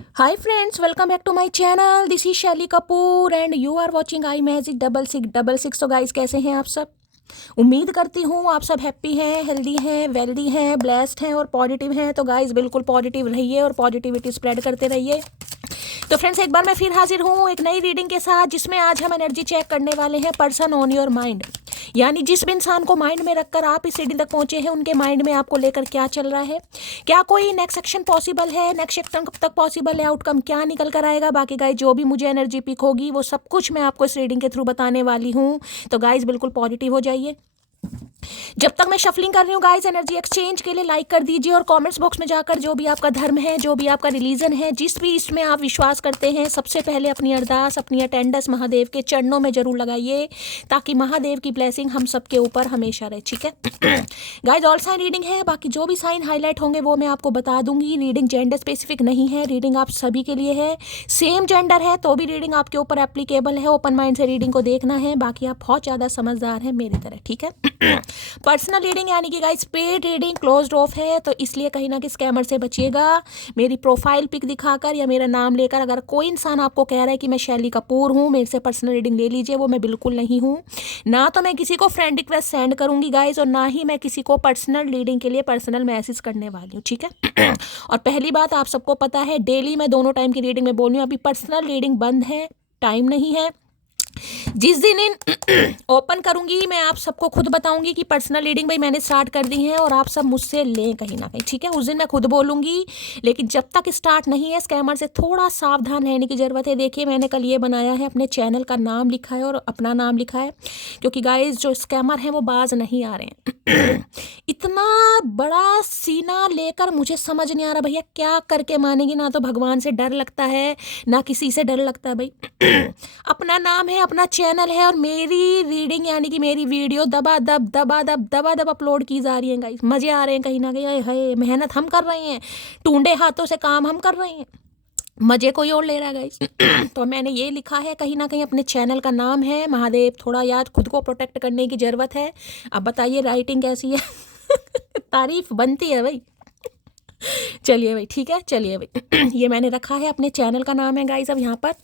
Hi friends, welcome back to my channel. This is Shelly Kapoor and you are watching I magic 6666। तो guys कैसे हैं आप सब? उम्मीद करती हूँ आप सब हैप्पी हैं, हेल्दी हैं, वेल्दी हैं, ब्लेस्ड हैं और पॉजिटिव हैं। तो गाइस बिल्कुल पॉजिटिव रहिए और पॉजिटिविटी स्प्रेड करते रहिए। तो फ्रेंड्स एक बार मैं फिर हाजिर हूँ एक नई रीडिंग के साथ, जिसमें आज हम एनर्जी चेक करने वाले हैं पर्सन ऑन योर माइंड। यानी जिस भी इंसान को माइंड में रखकर आप इस रीडिंग तक पहुंचे हैं, उनके माइंड में आपको लेकर क्या चल रहा है, क्या कोई नेक्स्ट एक्शन पॉसिबल है, नेक्स्ट एक्शन कब तक पॉसिबल है, आउटकम क्या निकल कर आएगा। बाकी गाइस जो भी मुझे एनर्जी पिक होगी वो सब कुछ मैं आपको इस रीडिंग के थ्रू बताने वाली हूँ। तो गाइस बिल्कुल पॉजिटिव हो जाइए। जब तक मैं शफलिंग कर रही हूँ गाइस, एनर्जी एक्सचेंज के लिए लाइक कर दीजिए और कमेंट्स बॉक्स में जाकर जो भी आपका धर्म है, जो भी आपका रिलीजन है, जिस भी इसमें आप विश्वास करते हैं, सबसे पहले अपनी अरदास, अपनी अटेंडेंस महादेव के चरणों में जरूर लगाइए, ताकि महादेव की ब्लेसिंग हम सबके ऊपर हमेशा रहे। ठीक है गाइस, ऑल साइन रीडिंग है, बाकी जो भी साइन हाईलाइट होंगे वो मैं आपको बता दूंगी। रीडिंग जेंडर स्पेसिफिक नहीं है, रीडिंग आप सभी के लिए है। सेम जेंडर है तो भी रीडिंग आपके ऊपर एप्लीकेबल है। ओपन माइंड से रीडिंग को देखना है, बाकी आप बहुत ज़्यादा समझदार हैं मेरी तरह। ठीक है पर्सनल रीडिंग यानी कि guys paid reading closed of है, तो इसलिए कहीं ना कहीं स्कैमर से बचिएगा। मेरी प्रोफाइल पिक दिखाकर या मेरा नाम लेकर अगर कोई इंसान आपको कह रहा है कि मैं शैली कपूर हूँ, मेरे से पर्सनल रीडिंग ले लीजिए, वो मैं बिल्कुल नहीं हूँ। ना तो मैं किसी को फ्रेंड रिक्वेस्ट सेंड करूंगी गाइस, और ना ही मैं किसी को पर्सनल रीडिंग के लिए पर्सनल मैसेज करने वाली हूँ। ठीक है और पहली बात आप सबको पता है, डेली मैं दोनों टाइम की रीडिंग में बोल रही हूँ। अभी पर्सनल रीडिंग बंद है, टाइम नहीं है। जिस दिन इन ओपन करूंगी मैं आप सबको खुद बताऊंगी कि पर्सनल रीडिंग भाई मैंने स्टार्ट कर दी है और आप सब मुझसे लें कहीं ना कहीं। ठीक है, उस दिन मैं खुद बोलूंगी, लेकिन जब तक स्टार्ट नहीं है स्कैमर से थोड़ा सावधान रहने की ज़रूरत है। देखिए मैंने कल ये बनाया है, अपने चैनल का नाम लिखा है और अपना नाम लिखा है, क्योंकि गाइस जो स्कैमर हैं वो बाज नहीं आ रहे हैं इतना बड़ा सीना लेकर मुझे समझ नहीं आ रहा भैया क्या करके मानेगी। ना तो भगवान से डर लगता है, ना किसी से डर लगता है भाई अपना नाम है, अपना चैनल है और मेरी रीडिंग यानी कि मेरी वीडियो दबा दब अपलोड की जा रही है गाइस। मजे आ रहे हैं कहीं ना कहीं, है मेहनत हम कर रहे हैं, टूंडे हाथों से काम हम कर रहे हैं, मजे कोई और ले रहा है गाइस तो मैंने ये लिखा है, कहीं ना कहीं अपने चैनल का नाम है महादेव। थोड़ा याद खुद को प्रोटेक्ट करने की ज़रूरत है। अब बताइए राइटिंग कैसी है तारीफ बनती है भाई। चलिए भाई, ठीक है, चलिए भाई ये मैंने रखा है, अपने चैनल का नाम है गाइस। अब यहाँ पर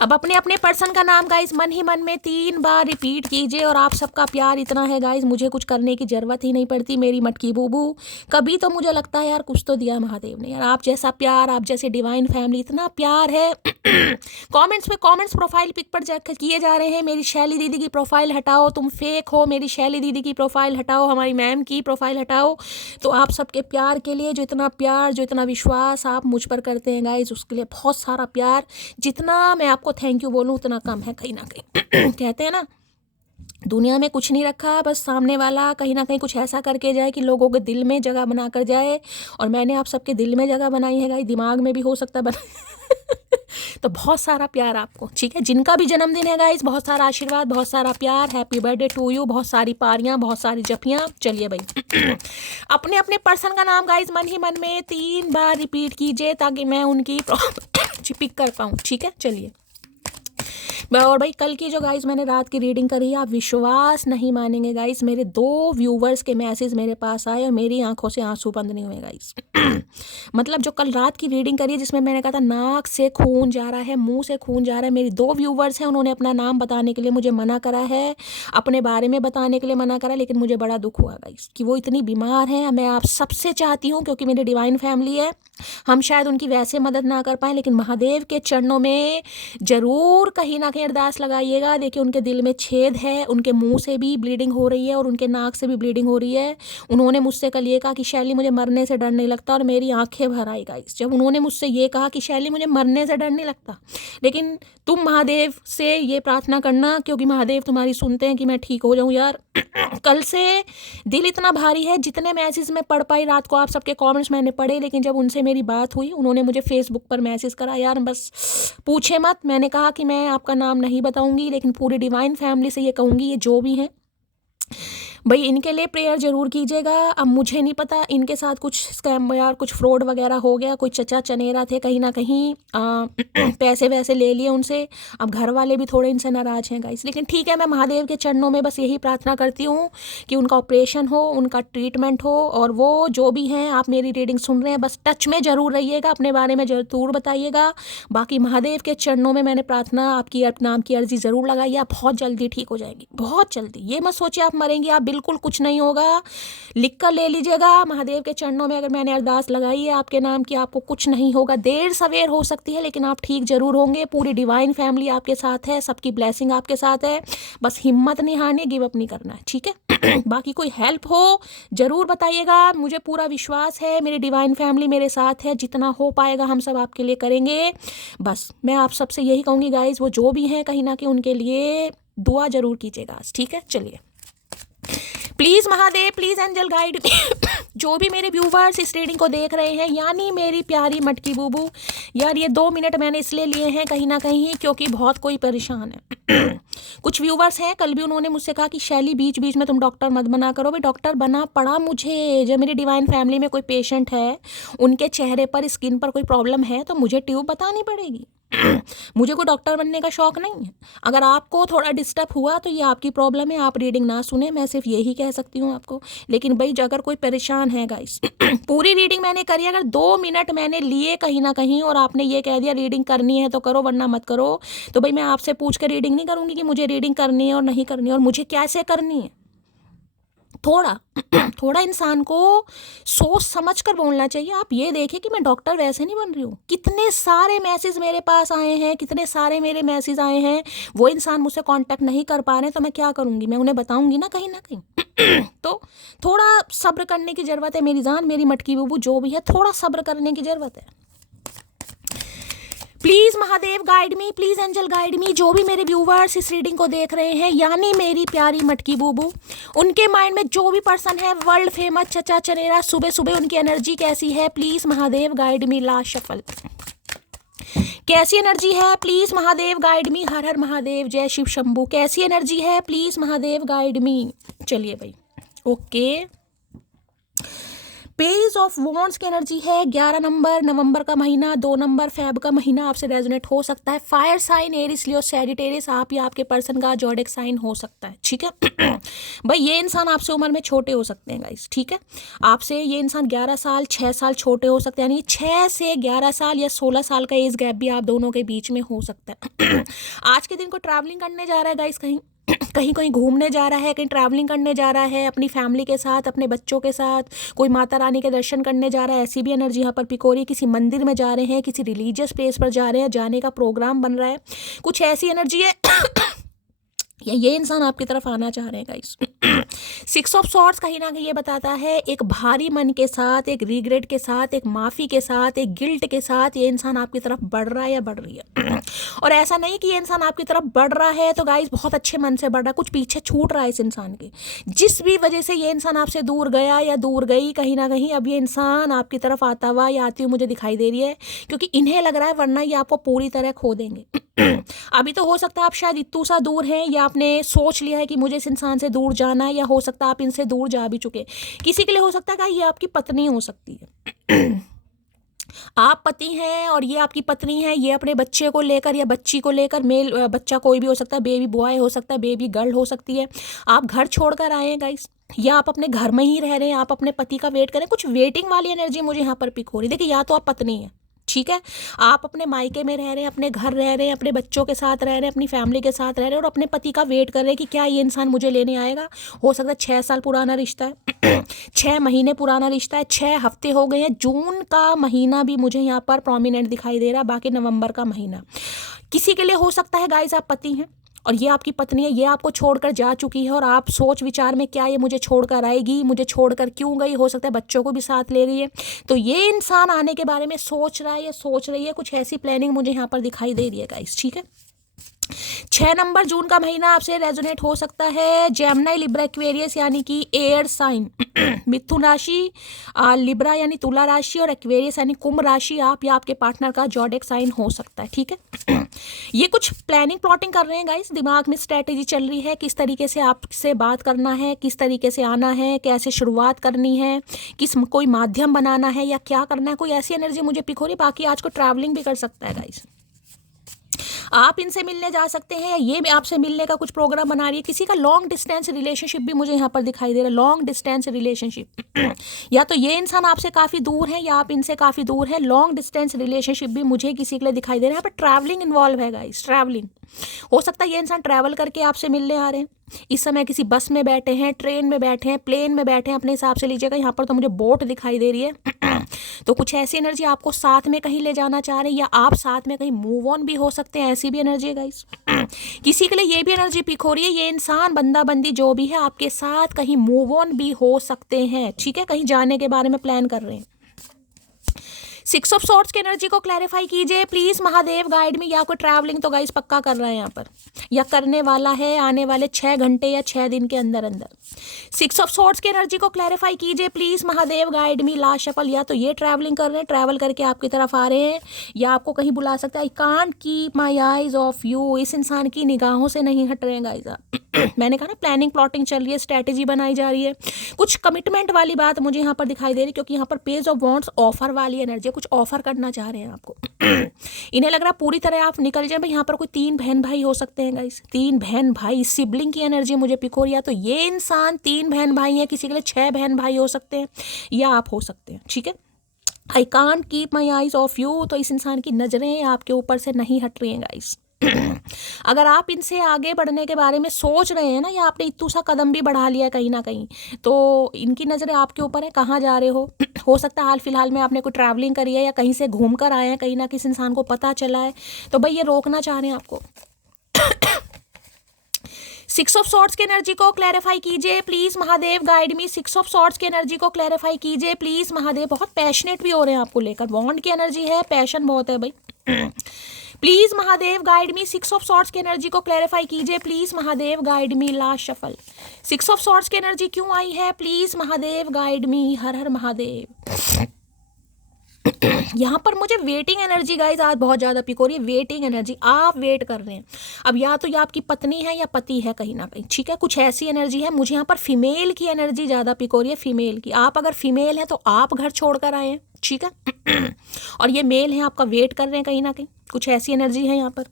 अब अपने अपने पर्सन का नाम गाइस मन ही मन में 3 बार रिपीट कीजिए। और आप सबका प्यार इतना है गाइस, मुझे कुछ करने की ज़रूरत ही नहीं पड़ती। मेरी मटकी बूबू कभी तो मुझे लगता है यार कुछ तो दिया महादेव ने यार। आप जैसा प्यार, आप जैसे डिवाइन फैमिली, इतना प्यार है कमेंट्स पे कमेंट्स प्रोफाइल पिक पर जाकर किए जा रहे हैं। मेरी शैली दीदी की प्रोफाइल हटाओ, तुम फेक हो, मेरी शैली दीदी की प्रोफाइल हटाओ, हमारी मैम की प्रोफाइल हटाओ। तो आप सबके प्यार के लिए, जो इतना प्यार, जो इतना विश्वास आप मुझ पर करते हैं गाइस, उसके लिए बहुत सारा प्यार। जितना मैं आपको थैंक यू बोलूँ उतना कम है कहीं ना कहीं कहते हैं ना, दुनिया में कुछ नहीं रखा, बस सामने वाला कहीं ना कहीं कुछ ऐसा करके जाए कि लोगों के दिल में जगह बना कर जाए। और मैंने आप सबके दिल में जगह बनाई है गाइस, दिमाग में भी हो सकता है बना तो बहुत सारा प्यार आपको। ठीक है, जिनका भी जन्मदिन है गाइस, बहुत सारा आशीर्वाद, बहुत सारा प्यार, हैप्पी बर्थडे टू यू, बहुत सारी पारियां, बहुत सारी जपियां। चलिए भाई अपने अपने पर्सन का नाम गाइस मन ही मन में 3 बार रिपीट कीजिए, ताकि मैं उनकी पिक कर पाऊँ। ठीक है, चलिए। और भाई कल की जो गाइस मैंने रात की रीडिंग करी है, आप विश्वास नहीं मानेंगे गाइस, मेरे 2 व्यूवर्स के मैसेज मेरे पास आए और मेरी आंखों से आंसू बंद नहीं हुए गाइस मतलब जो कल रात की रीडिंग करी है, जिसमें मैंने कहा था नाक से खून जा रहा है, मुंह से खून जा रहा है, मेरी 2 व्यूवर्स हैं, उन्होंने अपना नाम बताने के लिए मुझे मना करा है, अपने बारे में बताने के लिए मना करा। लेकिन मुझे बड़ा दुख हुआ गाइस कि वो इतनी बीमार हैं। मैं आप सबसे चाहती हूँ, क्योंकि मेरी डिवाइन फैमिली है, हम शायद उनकी वैसे मदद ना कर पाए, लेकिन महादेव के चरणों में जरूर कहीं ना कहीं अरदास लगाइएगा। देखिए उनके दिल में छेद है, उनके मुंह से भी ब्लीडिंग हो रही है और उनके नाक से भी ब्लीडिंग हो रही है। उन्होंने मुझसे कल ये कहा कि शैली मुझे मरने से डर नहीं लगता, और मेरी आंखें भर आई गाइस जब उन्होंने मुझसे ये कहा कि शैली मुझे मरने से डर नहीं लगता। लेकिन तुम महादेव से ये प्रार्थना करना, क्योंकि महादेव तुम्हारी सुनते हैं, कि मैं ठीक हो जाऊं यार कल से दिल इतना भारी है। जितने मैसेज मैं पढ़ पाई रात को, आप सबके कमेंट्स मैंने पढ़े, लेकिन जब उनसे मेरी बात हुई, उन्होंने मुझे फेसबुक पर मैसेज करा यार बस पूछे मत। मैंने कहा कि मैं आपका नाम नहीं बताऊंगी, लेकिन पूरी डिवाइन फैमिली से ये कहूंगी, ये जो भी हैं भाई इनके लिए प्रेयर जरूर कीजिएगा। अब मुझे नहीं पता इनके साथ कुछ स्कैम या कुछ फ्रॉड वगैरह हो गया, कोई चचा चनेरा थे कहीं ना कहीं पैसे वैसे ले लिए उनसे। अब घर वाले भी थोड़े इनसे नाराज हैं गाइस, लेकिन ठीक है, मैं महादेव के चरणों में बस यही प्रार्थना करती हूँ कि उनका ऑपरेशन हो, उनका ट्रीटमेंट हो, और वो जो भी हैं, आप मेरी रीडिंग सुन रहे हैं, बस टच में जरूर रहिएगा, अपने बारे में जरूर बताइएगा। बाकी महादेव के चरणों में मैंने प्रार्थना आपकी नाम की अर्जी जरूर लगाई, आप बहुत जल्दी ठीक हो जाएंगी, बहुत जल्दी। ये मत सोचिए आप मरेंगी, आप बिल्कुल कुछ नहीं होगा। लिख कर ले लीजिएगा, महादेव के चरणों में अगर मैंने अरदास लगाई है आपके नाम की, आपको कुछ नहीं होगा। देर सवेर हो सकती है लेकिन आप ठीक जरूर होंगे। पूरी डिवाइन फैमिली आपके साथ है, सबकी ब्लेसिंग आपके साथ है। बस हिम्मत नहीं हारनी, गिव अप नहीं करना है, ठीक है। बाकी कोई हेल्प हो जरूर बताइएगा, मुझे पूरा विश्वास है मेरी डिवाइन फैमिली मेरे साथ है, जितना हो पाएगा हम सब आपके लिए करेंगे। बस मैं आप सबसे यही कहूँगी गाइज, वो जो भी हैं कहीं ना कहीं उनके लिए दुआ जरूर कीजिएगा, ठीक है। चलिए, please Mahadev, please angel guide जो भी मेरे व्यूवर्स इस रीडिंग को देख रहे हैं, यानी मेरी प्यारी मटकी बूबू, यार ये 2 मिनट मैंने इसलिए लिए हैं कहीं ना कहीं क्योंकि बहुत कोई परेशान है। कुछ व्यूवर्स हैं, कल भी उन्होंने मुझसे कहा कि शैली बीच बीच में तुम डॉक्टर मत बना करो। भाई डॉक्टर बना पड़ा मुझे, जब मेरी डिवाइन फैमिली में कोई पेशेंट है, उनके चेहरे पर स्किन पर कोई प्रॉब्लम है तो मुझे ट्यूब बतानी पड़ेगी। मुझे कोई डॉक्टर बनने का शौक नहीं है। अगर आपको थोड़ा डिस्टर्ब हुआ तो ये आपकी प्रॉब्लम है, आप रीडिंग ना सुने, मैं सिर्फ यही कह सकती हूँ आपको। लेकिन भाई अगर कोई परेशान है गाइस, पूरी रीडिंग मैंने करी, अगर 2 मिनट मैंने लिए कहीं ना कहीं और आपने ये कह दिया रीडिंग करनी है तो करो वरना मत करो, तो भाई मैं आपसे पूछ कर रीडिंग नहीं करूँगी कि मुझे रीडिंग करनी है और नहीं करनी है और मुझे कैसे करनी है। थोड़ा इंसान को सोच समझ कर बोलना चाहिए। आप ये देखें कि मैं डॉक्टर वैसे नहीं बन रही हूँ। कितने सारे मैसेज मेरे पास आए हैं, कितने सारे मेरे मैसेज आए हैं, वो इंसान मुझसे कांटेक्ट नहीं कर पा रहे, तो मैं क्या करूँगी, मैं उन्हें बताऊँगी ना कहीं ना कहीं। तो थोड़ा सब्र करने की ज़रूरत है मेरी जान, मेरी मटकी बूबू जो भी है, थोड़ा सब्र करने की ज़रूरत है। Please Mahadev guide me, please angel guide me, जो भी मेरे व्यूवर्स इस रीडिंग को देख रहे हैं, यानी मेरी प्यारी मटकी बूबू, उनके माइंड में जो भी पर्सन है वर्ल्ड फेमस चचा चनेरा, सुबह सुबह उनकी एनर्जी कैसी है, please Mahadev guide me. Last shuffle, कैसी एनर्जी है, प्लीज़ महादेव गाइड मी। हर हर महादेव, जय शिव शंभू। कैसी एनर्जी है, प्लीज़ महादेव गाइड मी। चलिए भाई, ओके। पेज ऑफ वॉन्ड्स की एनर्जी है 11 नंबर, नवंबर का महीना, 2 नंबर फेब का महीना आपसे रेजोनेट हो सकता है। Fire sign Aries Leo Sagittarius, आप या आपके पर्सन का जोडिक साइन हो सकता है, ठीक है। भाई ये इंसान आपसे उम्र में छोटे हो सकते हैं गाइस, ठीक है। आपसे ये इंसान 11 साल 6 साल छोटे हो सकते हैं, यानी 6 से 11 साल या 16 साल का एज गैप भी आप दोनों के बीच में हो सकता है। आज के दिन को ट्रैवलिंग करने जा रहा है गाइस, कहीं कहीं घूमने जा रहा है, कहीं ट्रैवलिंग करने जा रहा है अपनी फैमिली के साथ, अपने बच्चों के साथ, कोई माता रानी के दर्शन करने जा रहा है, ऐसी भी एनर्जी यहाँ पर पिक हो रही है। किसी मंदिर में जा रहे हैं, किसी रिलीजियस प्लेस पर जा रहे हैं, जाने का प्रोग्राम बन रहा है, कुछ ऐसी एनर्जी है। या ये इंसान आपकी तरफ आना चाह रहे हैं गाइस। 6 ऑफ सॉर्ड्स कहीं ना कहीं ये बताता है एक भारी मन के साथ, एक रिग्रेट के साथ, एक माफ़ी के साथ, एक गिल्ट के साथ ये इंसान आपकी तरफ बढ़ रहा है या बढ़ रही है। और ऐसा नहीं कि ये इंसान आपकी तरफ बढ़ रहा है तो गाइस बहुत अच्छे मन से बढ़ रहा है, कुछ पीछे छूट रहा है इस इंसान के। जिस भी वजह से ये इंसान आपसे दूर गया या दूर गई, कहीं ना कहीं अब ये इंसान आपकी तरफ आता हुआ या आती हुई मुझे दिखाई दे रही है, क्योंकि इन्हें लग रहा है वरना ये आपको पूरी तरह खो देंगे। अभी तो हो सकता है आप शायद इतू सा दूर हैं या आपने सोच लिया है कि मुझे इस इंसान से दूर जाना है, या हो सकता है आप इनसे दूर जा भी चुके। किसी के लिए हो सकता है कि ये आपकी पत्नी हो सकती है। आप पति हैं और ये आपकी पत्नी है, ये अपने बच्चे को लेकर या बच्ची को लेकर, मेल बच्चा कोई भी हो सकता है, बेबी बॉय हो सकता है, बेबी गर्ल हो सकती है, आप घर छोड़कर आए हैं गाइस, या आप अपने घर में ही रह रहे हैं, आप अपने पति का वेट करें। कुछ वेटिंग वाली एनर्जी मुझे यहाँ पर पिक हो रही है। देखिए, या तो आप पत्नी हैं, ठीक है, आप अपने मायके में रह रहे हैं, अपने घर रह रहे हैं, अपने बच्चों के साथ रह रहे हैं, अपनी फैमिली के साथ रह रहे हैं और अपने पति का वेट कर रहे हैं कि क्या ये इंसान मुझे लेने आएगा। हो सकता है 6 साल पुराना रिश्ता है, 6 महीने पुराना रिश्ता है, 6 हफ्ते हो गए हैं। जून का महीना भी मुझे यहाँ पर प्रोमिनेंट दिखाई दे रहा, बाकी नवंबर का महीना। किसी के लिए हो सकता है गाइस आप पति हैं और ये आपकी पत्नी है, ये आपको छोड़कर जा चुकी है और आप सोच विचार में क्या ये मुझे छोड़कर आएगी, मुझे छोड़कर क्यों गई, हो सकता है बच्चों को भी साथ ले रही है। तो ये इंसान आने के बारे में सोच रहा है या सोच रही है, कुछ ऐसी प्लानिंग मुझे यहाँ पर दिखाई दे रही है गाइस, ठीक है। 6 नंबर जून का महीना आपसे रेजोनेट हो सकता है। जेमिनी, लिब्रा, एक्वेरियस यानी कि एयर साइन, मिथुन राशि, लिब्रा यानी तुला राशि और एक्वेरियस यानी कुंभ राशि, आप या आपके पार्टनर का जोडिक साइन हो सकता है, ठीक है। ये कुछ प्लानिंग प्लॉटिंग कर रहे हैं गाइस, दिमाग में स्ट्रेटेजी चल रही है, किस तरीके से आपसे बात करना है, किस तरीके से आना है, कैसे शुरुआत करनी है, किस कोई माध्यम बनाना है या क्या करना है, कोई ऐसी एनर्जी मुझे पिक हो रही है। बाकी आज को ट्रैवलिंग भी कर सकता है गाइस, आप इनसे मिलने जा सकते हैं या ये भी आपसे मिलने का कुछ प्रोग्राम बना रही है। किसी का लॉन्ग डिस्टेंस रिलेशनशिप भी मुझे यहाँ पर दिखाई दे रहा है, लॉन्ग डिस्टेंस रिलेशनशिप या तो ये इंसान आपसे काफ़ी दूर है या आप इनसे काफ़ी दूर है। लॉन्ग डिस्टेंस रिलेशनशिप भी मुझे किसी के लिए दिखाई दे रहा है। यहाँ पर ट्रैवलिंग इन्वॉल्व है गाइस, ट्रैवलिंग हो सकता है ये इंसान ट्रैवल करके आपसे मिलने आ रहे हैं। इस समय किसी बस में बैठे हैं, ट्रेन में बैठे हैं, प्लेन में बैठे हैं, अपने हिसाब से लीजिएगा। यहाँ पर तो मुझे बोट दिखाई दे रही है तो कुछ ऐसी एनर्जी आपको साथ में कहीं ले जाना चाह रहे हैं या आप साथ में कहीं मूव ऑन भी हो सकते हैं, ऐसी भी एनर्जी है गाइस। किसी के लिए ये भी एनर्जी पिक हो रही है, ये इंसान बंदा बंदी जो भी है आपके साथ कहीं मूव ऑन भी हो सकते हैं, ठीक है, कहीं जाने के बारे में प्लान कर रहे हैं। 6 ऑफ सॉर्ड्स की एनर्जी को क्लैरिफाई कीजिए प्लीज महादेव, गाइड में। या कोई ट्रैवलिंग तो गाइस पक्का कर रहा है यहाँ पर या करने वाला है आने वाले 6 घंटे या 6 दिन के अंदर अंदर। 6 ऑफ सॉर्ड्स की एनर्जी को क्लैरिफाई कीजिए please Mahadev, guide me. Last shuffle, या तो ये ट्रैवलिंग कर रहे हैं, ट्रैवल करके आपकी तरफ आ रहे हैं या आपको कहीं बुला सकते हैं। I can't keep my eyes of you, इस इंसान की निगाहों से नहीं हट रहे हैं गाइस आप। मैंने कहा ना प्लानिंग प्लॉटिंग चल रही है, स्ट्रैटेजी बनाई जा रही है, कुछ कमिटमेंट वाली बात मुझे यहाँ पर दिखाई दे रही है, क्योंकि यहाँ पर पेज ऑफ वॉन्ट्स ऑफर वाली एनर्जी, कुछ ऑफर करना चाह रहे हैं आपको। इन्हें लग रहा है पूरी तरह आप निकल जाए। भाई यहाँ पर कोई 3 बहन भाई हो सकते हैं गाइस, 3 बहन भाई, सिबलिंग की एनर्जी मुझे पिक हो रही है। तो ये इंसान 3 बहन भाई हैं, किसी के लिए 6 बहन भाई हो सकते हैं या आप हो सकते हैं, ठीक है। I can't keep my eyes of you, तो इस इंसान की नजरें आपके ऊपर से नहीं हट रही हैं गाइस। अगर आप इनसे आगे बढ़ने के बारे में सोच रहे हैं ना, या आपने इतू सा कदम भी बढ़ा लिया है कहीं ना कहीं, तो इनकी नज़रें आपके ऊपर है, कहाँ जा रहे हो सकता है हाल फिलहाल में आपने कोई ट्रैवलिंग करी है या कहीं से घूम कर आए हैं, कहीं ना किसी इंसान को पता चला है, तो भाई ये रोकना चाह रहे हैं आपको। 6 ऑफ सॉर्ड्स की एनर्जी को क्लैरिफाई कीजिए please Mahadev, guide me. 6 of swords की एनर्जी को क्लैरिफाई कीजिए प्लीज महादेव। बहुत पैशनेट भी हो रहे हैं आपको लेकर, वॉन्ड की एनर्जी है, पैशन बहुत है भाई। Please Mahadev, guide me. 6 of swords की एनर्जी को क्लैरिफाई कीजिए please Mahadev, guide me. Last shuffle, 6 of swords की एनर्जी क्यों आई है प्लीज महादेव, गाइड मी। हर हर महादेव। यहाँ पर मुझे वेटिंग एनर्जी गाइज आज बहुत ज़्यादा पिक हो रही है, वेटिंग एनर्जी, आप वेट कर रहे हैं। अब या तो ये आपकी पत्नी है या पति है कहीं ना कहीं, ठीक है, कुछ ऐसी एनर्जी है। मुझे यहाँ पर फीमेल की एनर्जी ज़्यादा पिक हो रही है, फीमेल की। आप अगर फीमेल हैं तो आप घर छोड़कर आए हैं, ठीक है, और ये मेल हैं आपका वेट कर रहे हैं कहीं ना कहीं, कुछ ऐसी एनर्जी है यहाँ पर।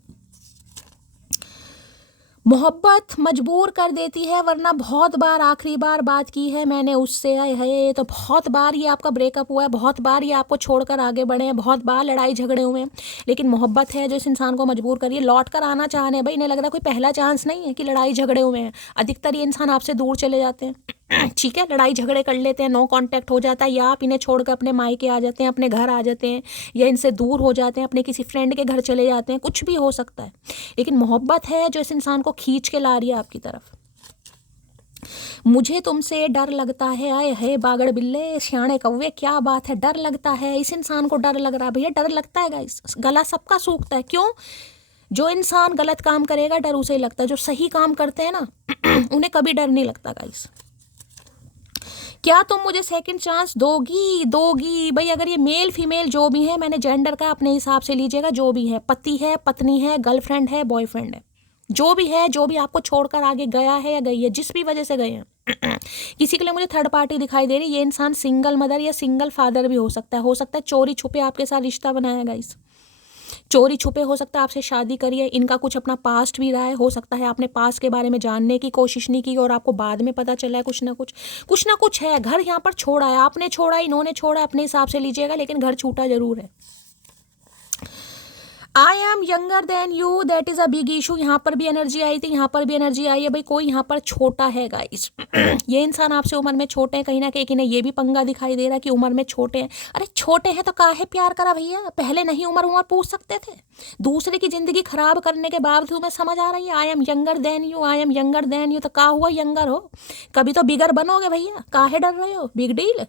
मोहब्बत मजबूर कर देती है, वरना बहुत बार, आखिरी बार बात की है मैंने उससे, आए है तो बहुत बार ये आपका ब्रेकअप हुआ है, बहुत बार ये आपको छोड़कर आगे बढ़े हैं, बहुत बार लड़ाई झगड़े हुए हैं, लेकिन मोहब्बत है जो इस इंसान को मजबूर करिए, लौट कर आना चाह रहे हैं। भाई इन्हें लग रहा है कोई पहला चांस नहीं है कि लड़ाई झगड़े हुए हैं, अधिकतर ये इंसान आपसे दूर चले जाते हैं, ठीक है, लड़ाई झगड़े कर लेते हैं, नो कांटेक्ट हो जाता है, या आप इन्हें छोड़कर अपने मायके आ जाते हैं, अपने घर आ जाते हैं, या इनसे दूर हो जाते हैं, अपने किसी फ्रेंड के घर चले जाते हैं, कुछ भी हो सकता है। लेकिन मोहब्बत है जो इस इंसान को खींच के ला रही है आपकी तरफ। मुझे तुमसे डर लगता है, आए है बागड़ बिल्ले सियाणे कौवे, क्या बात है, डर लगता है, इस इंसान को डर लग रहा है। भैया डर लगता है गाइस, गला सबका सूखता है, क्यों? जो इंसान गलत काम करेगा डर उसे ही लगता है, जो सही काम करते हैं ना उन्हें कभी डर नहीं लगता गाइस। क्या तुम मुझे सेकंड चांस दोगी? भाई अगर ये मेल फीमेल जो भी है, मैंने जेंडर का अपने हिसाब से लीजिएगा, जो भी है, पति है, पत्नी है, गर्लफ्रेंड है, बॉयफ्रेंड है, जो भी है, जो भी आपको छोड़कर आगे गया है या गई है, जिस भी वजह से गए हैं, किसी के लिए मुझे थर्ड पार्टी दिखाई दे रही है। ये इंसान सिंगल मदर या सिंगल फादर भी हो सकता है चोरी छुपे आपके साथ रिश्ता बनाया गाइस, चोरी छुपे हो सकता है आपसे शादी करी है, इनका कुछ अपना पास्ट भी रहा है, हो सकता है आपने पास्ट के बारे में जानने की कोशिश नहीं की और आपको बाद में पता चला है कुछ ना कुछ है। घर यहाँ पर छोड़ा है, आपने छोड़ा, इन्होंने छोड़ा, अपने हिसाब से लीजिएगा, लेकिन घर छूटा जरूर है। I am younger than you, that is a big issue. यहाँ पर भी एनर्जी आई थी, यहाँ पर भी एनर्जी आई है। भाई कोई यहाँ पर छोटा है गाइस, ये इंसान आपसे उम्र में छोटे हैं कहीं ना कहीं, इन्हें ये भी पंगा दिखाई दे रहा है कि उम्र में छोटे हैं। अरे छोटे हैं तो काहे प्यार करा भैया, पहले नहीं उम्र पूछ सकते थे? दूसरे की जिंदगी खराब करने के बाद तुम्हें समझ आ रही है I am younger than you, I am younger than you, तो का हुआ यंगर हो, कभी तो बिगर बनोगे भैया, काहे डर रहे हो, बिग डील।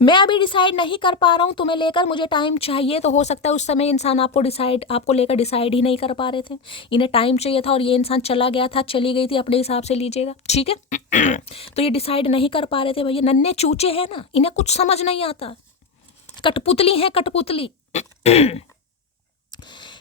मैं अभी डिसाइड नहीं कर पा रहा हूँ तुम्हें लेकर, मुझे टाइम चाहिए। तो हो सकता है उस समय इंसान आपको लेकर डिसाइड ही नहीं कर पा रहे थे, इन्हें टाइम चाहिए था और ये इंसान चला गया था, चली गई थी, अपने हिसाब से लीजिएगा, ठीक है। तो ये डिसाइड नहीं कर पा रहे थे भैया, नन्हे चूचे हैं ना, इन्हें कुछ समझ नहीं आता, कठपुतली है कठपुतली।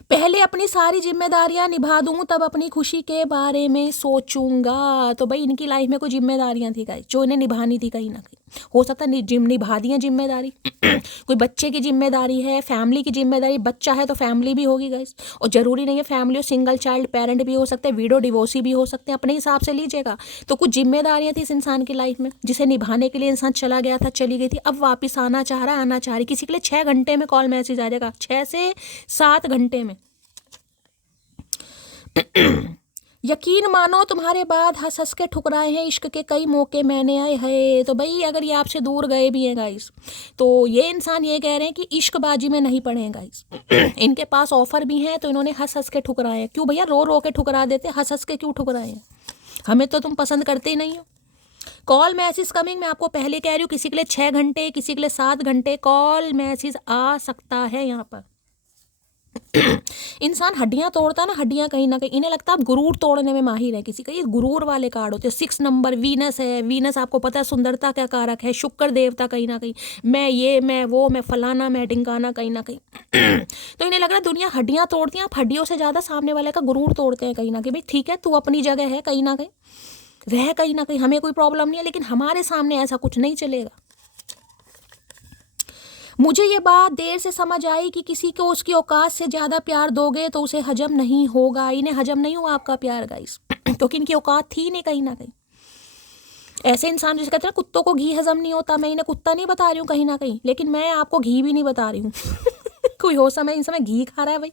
पहले अपनी सारी जिम्मेदारियां निभा दूं तब अपनी खुशी के बारे में सोचूंगा। तो भाई इनकी लाइफ में कोई जिम्मेदारियां थी गाइस जो इन्हें निभानी थी, कहीं ना कहीं हो सकता है निभा दी है जिम्मेदारी। कोई बच्चे की जिम्मेदारी है, फैमिली की जिम्मेदारी, बच्चा है तो फैमिली भी होगी गाइस, और जरूरी नहीं है फैमिली और सिंगल चाइल्ड पेरेंट भी हो सकते हैं, विडो डिवोर्सी भी हो सकते हैं, अपने हिसाब से लीजिएगा। तो कुछ जिम्मेदारियां थी इस इंसान की लाइफ में जिसे निभाने के लिए इंसान चला गया था, चली गई थी, अब वापिस आना चाह रहा है, आना चाह रही। किसी के लिए 6 घंटे में कॉल मैसेज आ जाएगा, 6 से 7 घंटे में। यकीन मानो तुम्हारे बाद हंस हंस के ठुकराए हैं इश्क के कई मौके मैंने आए हैं। तो भाई अगर ये आपसे दूर गए भी हैं गाइस, तो ये इंसान ये कह रहे हैं कि इश्कबाजी में नहीं पड़े हैं गाइस। इनके पास ऑफर भी हैं तो इन्होंने हंस हंस के ठुकराए हैं। क्यों भैया रो रो के ठुकरा देते, हंस हंस के क्यों ठुकराए हैं? हमें तो तुम पसंद करते ही नहीं हो। कॉल मैसेज कमिंग, मैं आपको पहले कह रही हूँ, किसी के लिए 6 घंटे, किसी के लिए 7 घंटे कॉल मैसेज आ सकता है यहाँ पर। इंसान हड्डियां तोड़ता है ना, हड्डियां कहीं ना कहीं इन्हें लगता है आप गुरूर तोड़ने में माहिर है। किसी का ये गुरूर वाले कार्ड होते हैं। 6 नंबर वीनस है, वीनस आपको पता है सुंदरता का कारक है, शुक्र देवता कहीं ना कहीं, मैं ये मैं वो मैं फलाना मैं ढिंकाना कहीं ना कहीं। तो इन्हें लग रहा है दुनिया हड्डियां तोड़ती है, आप हड्डियों से ज़्यादा सामने वाले का गुरूर तोड़ते हैं कहीं ना कहीं। भाई ठीक है, तू अपनी जगह है, कहीं ना कहीं रह, कहीं ना कहीं हमें कोई प्रॉब्लम नहीं है, लेकिन हमारे सामने ऐसा कुछ नहीं चलेगा। मुझे ये बात देर से समझ आई कि किसी को उसकी औकात से ज़्यादा प्यार दोगे तो उसे हजम नहीं होगा। इन्हें हजम नहीं हुआ आपका प्यार गाइस, क्योंकि इनकी औकात थी नहीं कहीं ना कहीं। ऐसे इंसान जैसे कहते हैं कुत्तों को घी हजम नहीं होता, मैं इन्हें कुत्ता नहीं बता रही हूँ कहीं ना कहीं, लेकिन मैं आपको घी भी नहीं बता रही हूँ। कोई हो समय इन समय घी खा रहा है भाई,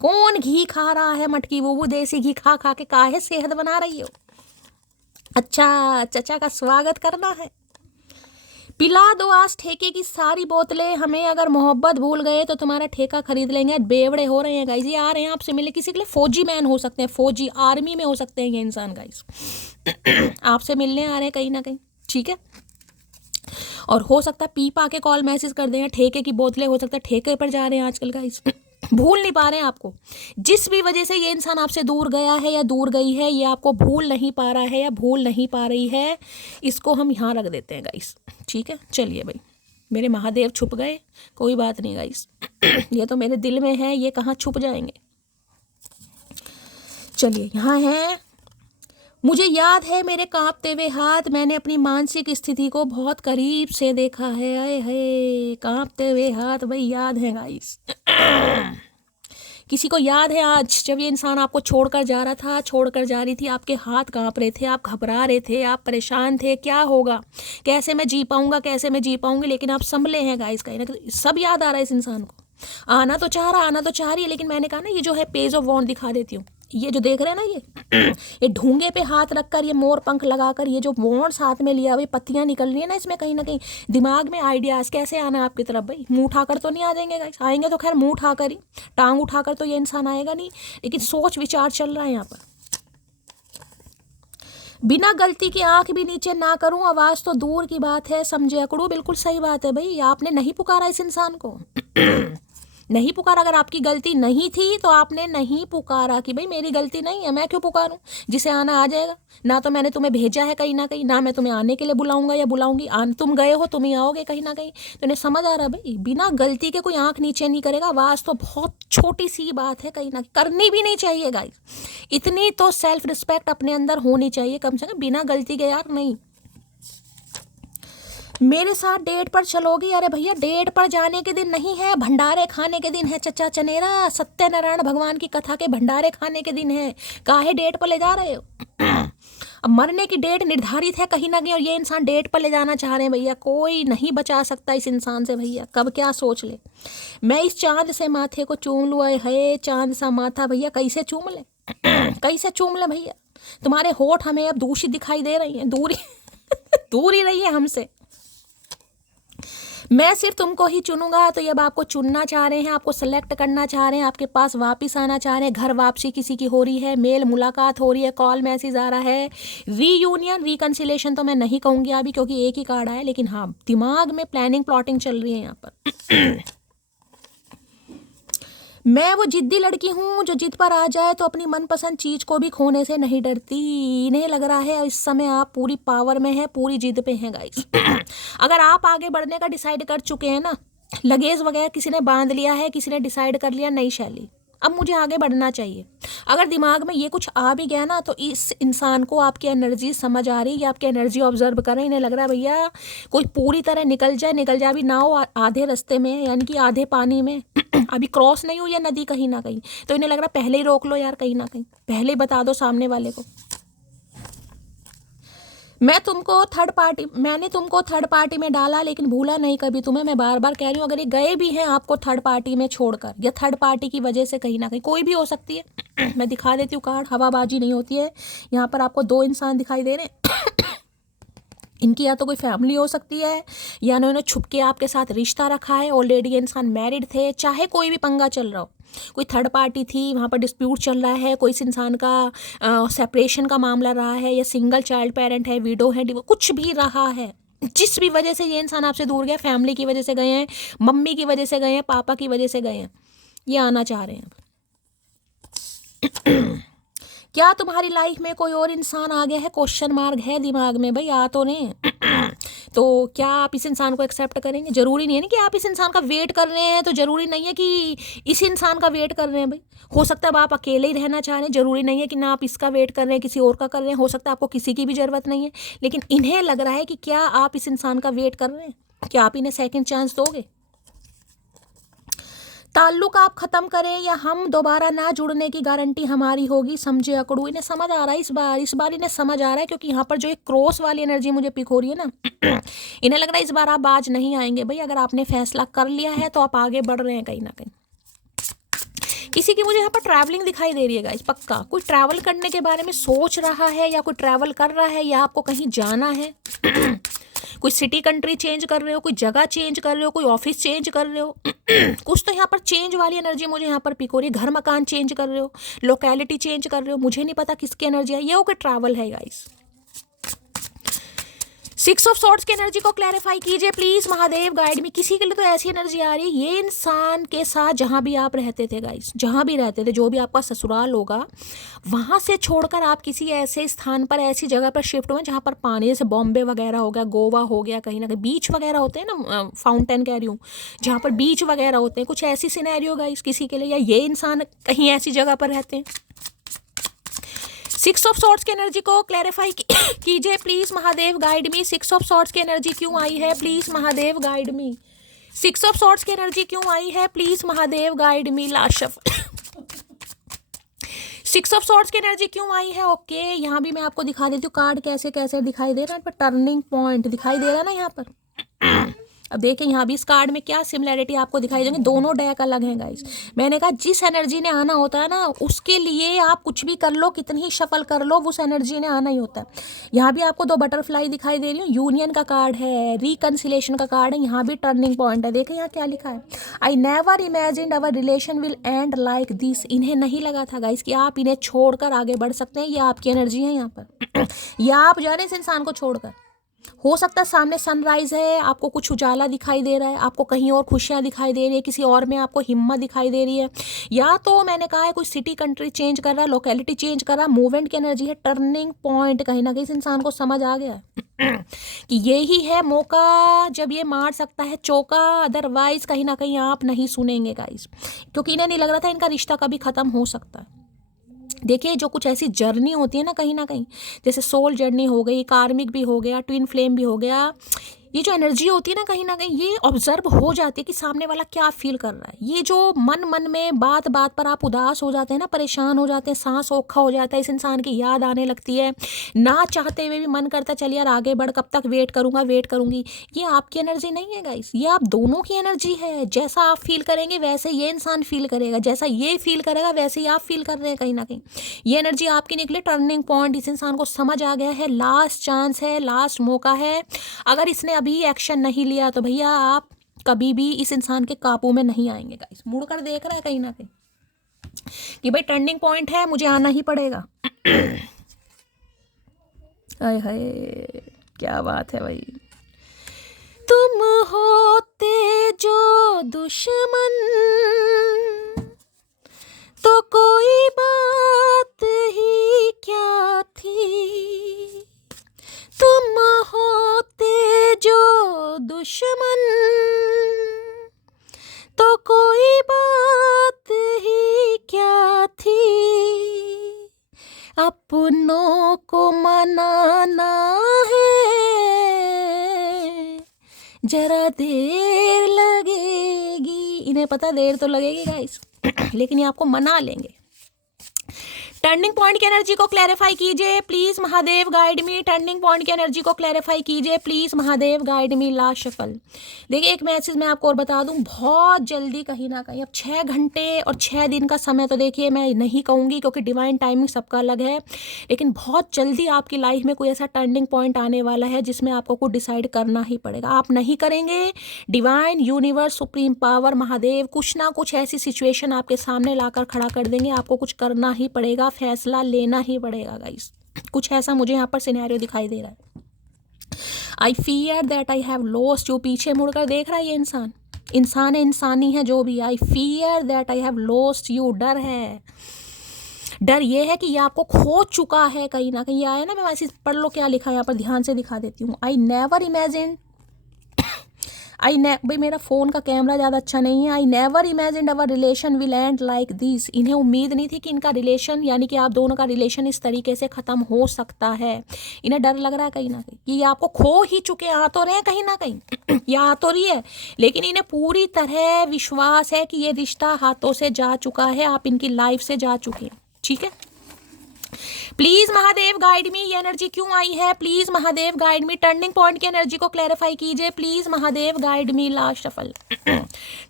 कौन घी खा रहा है? मटकी वो देसी घी खा खा के काहे सेहत बना रही हो? अच्छा, चचा का स्वागत करना है। पिला दो आज ठेके की सारी बोतलें हमें, अगर मोहब्बत भूल गए तो तुम्हारा ठेका खरीद लेंगे। बेवड़े हो रहे हैं गाइस, ये आ रहे हैं आपसे मिले। किसी के लिए फौजी मैन हो सकते हैं, फौजी आर्मी में हो सकते हैं ये इंसान गाइस। आपसे मिलने आ रहे हैं कहीं ना कहीं, ठीक है। और हो सकता है पी पा के कॉल मैसेज कर दें, ठेके की बोतलें, हो सकता है ठेके पर जा रहे हैं आजकल गाइस। भूल नहीं पा रहे हैं आपको। जिस भी वजह से ये इंसान आपसे दूर गया है या दूर गई है, ये आपको भूल नहीं पा रहा है या भूल नहीं पा रही है, इसको हम यहाँ रख देते हैं गाइस, ठीक है। चलिए भाई, मेरे महादेव छुप गए, कोई बात नहीं गाइस। ये तो मेरे दिल में है, ये कहाँ छुप जाएंगे। चलिए यहाँ है। मुझे याद है मेरे कांपते हुए हाथ, मैंने अपनी मानसिक स्थिति को बहुत करीब से देखा है। आए है कांपते हुए हाथ, भाई याद है गाइस। किसी को याद है आज जब ये इंसान आपको छोड़कर जा रहा था, छोड़कर जा रही थी, आपके हाथ कांप रहे थे, आप घबरा रहे थे, आप परेशान थे, क्या होगा, कैसे मैं जी पाऊंगा, कैसे मैं जी पाऊंगी, लेकिन आप संभले हैं गाइस। कहीं ना कहीं सब याद आ रहा है इस इंसान को। आना तो चाह रही है, लेकिन मैंने कहा ना, ये जो है पेज ऑफ वॉन्ड दिखा देती हूँ। ये जो देख रहे हैं ना, ये ढूंगे पे हाथ रखकर, ये मोर पंख लगाकर, ये जो वॉन्ड साथ में लिया हुई, पत्तियां निकल रही है ना इसमें, कहीं ना कहीं दिमाग में आइडियाज कैसे आना है आपकी तरफ। भाई मुंह उठाकर तो नहीं आ जाएंगे गाइस, आएंगे तो खैर मुंह उठाकर ही, टांग उठाकर तो ये इंसान आएगा नहीं, लेकिन सोच विचार चल रहा है यहाँ पर। बिना गलती की आंख भी नीचे ना करूं, आवाज तो दूर की बात है, समझे अकड़ू। बिल्कुल सही बात है भाई, आपने नहीं पुकारा इस इंसान को। नहीं पुकारा। अगर आपकी गलती नहीं थी तो आपने नहीं पुकारा कि भाई मेरी गलती नहीं है, मैं क्यों पुकारूं, जिसे आना आ जाएगा। ना तो मैंने तुम्हें भेजा है कहीं ना कहीं, ना मैं तुम्हें आने के लिए बुलाऊंगा या बुलाऊंगी, तुम गए हो, तुम ही आओगे कहीं ना कहीं। तो इन्हें समझ आ रहा है भाई, बिना गलती के कोई आंख नीचे नहीं करेगा। आवाज़ तो बहुत छोटी सी बात है, कहीं ना करनी भी नहीं चाहिए गाइस। इतनी तो सेल्फ रिस्पेक्ट अपने अंदर होनी चाहिए कम से कम, बिना गलती के यार नहीं। मेरे साथ डेट पर चलोगी? अरे भैया, डेट पर जाने के दिन नहीं है, भंडारे खाने के दिन है चचा चनेरा। सत्यनारायण भगवान की कथा के भंडारे खाने के दिन है, काहे डेट पर ले जा रहे हो? अब मरने की डेट निर्धारित है कहीं ना कहीं, और ये इंसान डेट पर ले जाना चाह रहे हैं भैया। कोई नहीं बचा सकता इस इंसान से भैया, कब क्या सोच ले। मैं इस चांद से माथे को चूम लूँ, है चांद सा माथा भैया, कैसे चूम ले, कैसे चूम ले भैया। तुम्हारे होठ हमें अब दूषित दिखाई दे रही हैं, दूरी दूर ही रही है हमसे। मैं सिर्फ तुमको ही चुनूंगा। तो ये अब आपको चुनना चाह रहे हैं, आपको सेलेक्ट करना चाह रहे हैं, आपके पास वापस आना चाह रहे हैं। घर वापसी किसी की हो रही है, मेल मुलाकात हो रही है, कॉल मैसेज आ रहा है, रीयूनियन रिकन्सिलेशन तो मैं नहीं कहूँगी अभी, क्योंकि एक ही कार्ड आया, लेकिन हाँ दिमाग में प्लानिंग प्लॉटिंग चल रही है यहाँ पर। मैं वो जिद्दी लड़की हूँ जो जिद पर आ जाए तो अपनी मनपसंद चीज को भी खोने से नहीं डरती। इन्हें लग रहा है इस समय आप पूरी पावर में हैं, पूरी जिद पे हैं गाइस। अगर आप आगे बढ़ने का डिसाइड कर चुके हैं ना, लगेज वगैरह किसी ने बांध लिया है, किसी ने डिसाइड कर लिया नई शैली, अब मुझे आगे बढ़ना चाहिए। अगर दिमाग में ये कुछ आ भी गया ना, तो इस इंसान को आपकी एनर्जी समझ आ रही है, आपकी एनर्जी ऑब्जर्व कर रहे हैं, इन्हें लग रहा है भैया कोई पूरी तरह निकल जाए अभी नाव आधे रास्ते में है, यानी कि आधे पानी में अभी क्रॉस नहीं हुई है नदी कहीं ना कहीं, तो इन्हें लग रहा है पहले ही रोक लो यार, कहीं ना कहीं पहले ही बता दो सामने वाले को। मैंने तुमको थर्ड पार्टी में डाला, लेकिन भूला नहीं कभी तुम्हें। मैं बार बार कह रही हूँ, अगर ये गए भी हैं आपको थर्ड पार्टी में छोड़कर, या थर्ड पार्टी की वजह से कहीं ना कहीं, कोई भी हो सकती है मैं दिखा देती हूँ कार्ड, हवाबाजी नहीं होती है। यहाँ पर आपको 2 इंसान दिखाई दे रहे हैं इनकी या तो कोई फैमिली हो सकती है, या इन्होंने छुप के आपके साथ रिश्ता रखा है, ऑलरेडी ये इंसान मैरिड थे, चाहे कोई भी पंगा चल रहा हो, कोई थर्ड पार्टी थी, वहाँ पर डिस्प्यूट चल रहा है, कोई इस इंसान का सेपरेशन का मामला रहा है, या सिंगल चाइल्ड पेरेंट है, विडो है, कुछ भी रहा है, जिस भी वजह से ये इंसान आपसे दूर गया, फैमिली की वजह से गए हैं, मम्मी की वजह से गए हैं, पापा की वजह से गए हैं, ये आना चाह रहे हैं। क्या तुम्हारी लाइफ में कोई और इंसान आ गया है? क्वेश्चन मार्क है दिमाग में भाई, आ तो नहीं तो क्या आप इस इंसान को एक्सेप्ट करेंगे? जरूरी नहीं है ना कि आप इस इंसान का वेट कर रहे हैं, तो जरूरी नहीं है कि इस इंसान का वेट कर रहे हैं भाई, हो सकता है अब आप अकेले ही रहना चाह रहे हैं, जरूरी नहीं है कि ना आप इसका वेट कर रहे हैं, किसी और का कर रहे हैं, हो सकता है आपको किसी की भी जरूरत नहीं है, लेकिन इन्हें लग रहा है कि क्या आप इस इंसान का वेट कर रहे हैं, क्या आप इन्हें सेकेंड चांस दोगे? ताल्लुक आप खत्म करें या हम दोबारा ना जुड़ने की गारंटी हमारी होगी, समझे अकड़ू? इन्हें समझ आ रहा है इस बार इन्हें समझ आ रहा है, क्योंकि यहाँ पर जो एक क्रॉस वाली एनर्जी मुझे पिक हो रही है ना इन्हें लग रहा है इस बार आप बाज नहीं आएंगे भाई, अगर आपने फैसला कर लिया है तो आप आगे बढ़ रहे हैं कहीं ना कहीं। किसी की मुझे यहाँ पर ट्रैवलिंग दिखाई दे रही है गाइस, पक्का कोई ट्रैवल करने के बारे में सोच रहा है, या कोई ट्रैवल कर रहा है, या आपको कहीं जाना है कोई सिटी कंट्री चेंज कर रहे हो, कोई जगह चेंज कर रहे हो, कोई ऑफिस चेंज कर रहे हो कुछ तो यहाँ पर चेंज वाली एनर्जी मुझे यहाँ पर पिक हो रही है, घर मकान चेंज कर रहे हो, लोकेलिटी चेंज कर रहे हो, मुझे नहीं पता किसकी एनर्जी है, ये हो कि ट्रैवल है गाइस। 6 ऑफ सॉर्ड्स की एनर्जी को क्लैरिफाई कीजिए प्लीज महादेव, गाइड में। किसी के लिए तो ऐसी एनर्जी आ रही है, ये इंसान के साथ जहां भी आप रहते थे गाइस, जहां भी रहते थे, जो भी आपका ससुराल होगा, वहां से छोड़कर आप किसी ऐसे स्थान पर, ऐसी जगह पर शिफ्ट हुए जहां पर पानी, जैसे बॉम्बे वगैरह हो गया, गोवा हो गया, कहीं ना कहीं बीच वगैरह होते हैं ना, फाउंटेन कह रही हूँ, जहाँ पर बीच वगैरह होते हैं, कुछ ऐसी सिनेरियो गाइस किसी के लिए, या ये इंसान कहीं ऐसी जगह पर रहते हैं। 6 ऑफ सॉर्ड्स की एनर्जी को क्लैरिफाई कीजिए please Mahadev, guide me. 6 of swords की एनर्जी क्यों आई है please Mahadev, guide me. 6 of swords की एनर्जी क्यों आई है please Mahadev, guide me. Last shuffle 6 of swords की एनर्जी क्यों आई है? ओके, यहाँ भी मैं आपको दिखा देती हूँ कार्ड कैसे कैसे दिखाई दे रहा है, पर टर्निंग पॉइंट दिखाई दे रहा है ना यहाँ पर अब देखिए यहाँ भी इस कार्ड में क्या सिमिलैरिटी आपको दिखाई देंगे, दोनों डेक अलग हैं गाइस। मैंने कहा जिस एनर्जी ने आना होता है ना, उसके लिए आप कुछ भी कर लो, कितनी ही शफल कर लो, उस एनर्जी ने आना ही होता है। यहाँ भी आपको 2 बटरफ्लाई दिखाई दे रही हूँ, यूनियन का कार्ड है, रिकन्सिलेशन का कार्ड है, यहाँ भी टर्निंग पॉइंट है। देखिए यहाँ क्या लिखा है, I never imagined our relation will and like this. इन्हें नहीं लगा था गाइस कि आप इन्हें छोड़कर आगे बढ़ सकते हैं, ये आपकी एनर्जी है यहाँ पर या आप जा रहे हैं इस इंसान को छोड़कर। हो सकता है सामने सनराइज है, आपको कुछ उजाला दिखाई दे रहा है, आपको कहीं और खुशियां दिखाई दे रही है, किसी और में आपको हिम्मत दिखाई दे रही है, या तो मैंने कहा है कोई सिटी कंट्री चेंज कर रहा है, लोकेलिटी चेंज कर रहा है, मूवमेंट की एनर्जी है, टर्निंग पॉइंट कहीं ना कहीं इस इंसान को समझ आ गया कि यही है मौका जब ये मार सकता है चौका, अदरवाइज कहीं ना कहीं आप नहीं सुनेंगे गाइस, क्योंकि इन्हें नहीं लग रहा था इनका रिश्ता कभी खत्म हो सकता है। देखिए जो कुछ ऐसी जर्नी होती है ना कहीं जैसे सोल जर्नी हो गई, कार्मिक भी हो गया, ट्विन फ्लेम भी हो गया, ये जो एनर्जी होती है ना कहीं ये ऑब्जर्व हो जाती है कि सामने वाला क्या फील कर रहा है। ये जो मन में बात बात पर आप उदास हो जाते हैं ना, परेशान हो जाते हैं, सांस औखा हो जाता है, इस इंसान की याद आने लगती है, ना चाहते हुए भी मन करता है चल यार आगे बढ़, कब तक वेट करूंगी। ये आपकी एनर्जी नहीं है गाइस, ये आप दोनों की एनर्जी है। जैसा आप फील करेंगे वैसे ये इंसान फील करेगा, जैसा ये फील करेगा वैसे ही आप फील कर रहे हैं कहीं ना कहीं। ये एनर्जी आपकी निकले, टर्निंग पॉइंट, इस इंसान को समझ आ गया है, लास्ट चांस है, लास्ट मौका है। अगर इसने अभी एक्शन नहीं लिया तो भैया आप कभी भी इस इंसान के काबू में नहीं आएंगे गाइस। मुड़कर देख रहा है कहीं ना कहीं कि भाई टर्निंग पॉइंट है, मुझे आना ही पड़ेगा हाय हाय क्या बात है भाई। तुम होते जो दुश्मन तो कोई बात ही क्या थी, तुम होते जो दुश्मन तो कोई बात ही क्या सपनों को मनाना है, जरा देर लगेगी। इन्हें पता देर तो लगेगी गाइस, लेकिन ये आपको मना लेंगे। टर्निंग पॉइंट की एनर्जी को क्लैरिफाई कीजिए please Mahadev, guide me. Turning point की एनर्जी को क्लैरिफाई कीजिए please Mahadev, guide me. Last shuffle. देखिए एक मैसेज मैं आपको और बता दूं, बहुत जल्दी कहीं ना कहीं, अब 6 घंटे और 6 दिन का समय तो देखिए मैं नहीं कहूँगी क्योंकि डिवाइन टाइमिंग सबका अलग है, लेकिन बहुत जल्दी आपकी लाइफ में कोई ऐसा टर्निंग पॉइंट आने वाला है जिसमें आपको कुछ डिसाइड करना ही पड़ेगा। आप नहीं करेंगे, divine universe supreme power Mahadev कुछ ना कुछ ऐसी सिचुएशन आपके सामने लाकर खड़ा कर देंगे, आपको कुछ करना ही पड़ेगा, फैसला लेना ही पड़ेगा गाइस। कुछ ऐसा मुझे यहाँ पर सिनेरियो दिखाई दे रहा है। I fear that I have lost. जो पीछे मुड़कर देख रहा है ये इंसान है, इंसानी है जो भी। I fear that I have lost you. डर है, डर ये है कि ये आपको खो चुका है कहीं ना कहीं। ये आया ना, मैं वैसे पढ़ लो क्या लिखा है यहाँ पर, ध्यान से दिखा देती हूँ। आई नेवर इमेजिन, भाई मेरा फ़ोन का कैमरा ज़्यादा अच्छा नहीं है। I never imagine our relation will and like this. इन्हें उम्मीद नहीं थी कि इनका रिलेशन, यानी कि आप दोनों का रिलेशन इस तरीके से ख़त्म हो सकता है। इन्हें डर लग रहा है कहीं ना कहीं कि ये आपको खो ही चुके आ तो रहे हैं कहीं ना कहीं या आ तो रही है, लेकिन इन्हें पूरी तरह विश्वास है कि ये रिश्ता हाथों से जा चुका है, आप इनकी लाइफ से जा चुके हैं। ठीक है, प्लीज महादेव गाइड मी। ये एनर्जी क्यों आई है, please Mahadev guide me. Turning point की एनर्जी को क्लैरिफाई कीजिए please Mahadev guide me. Last shuffle.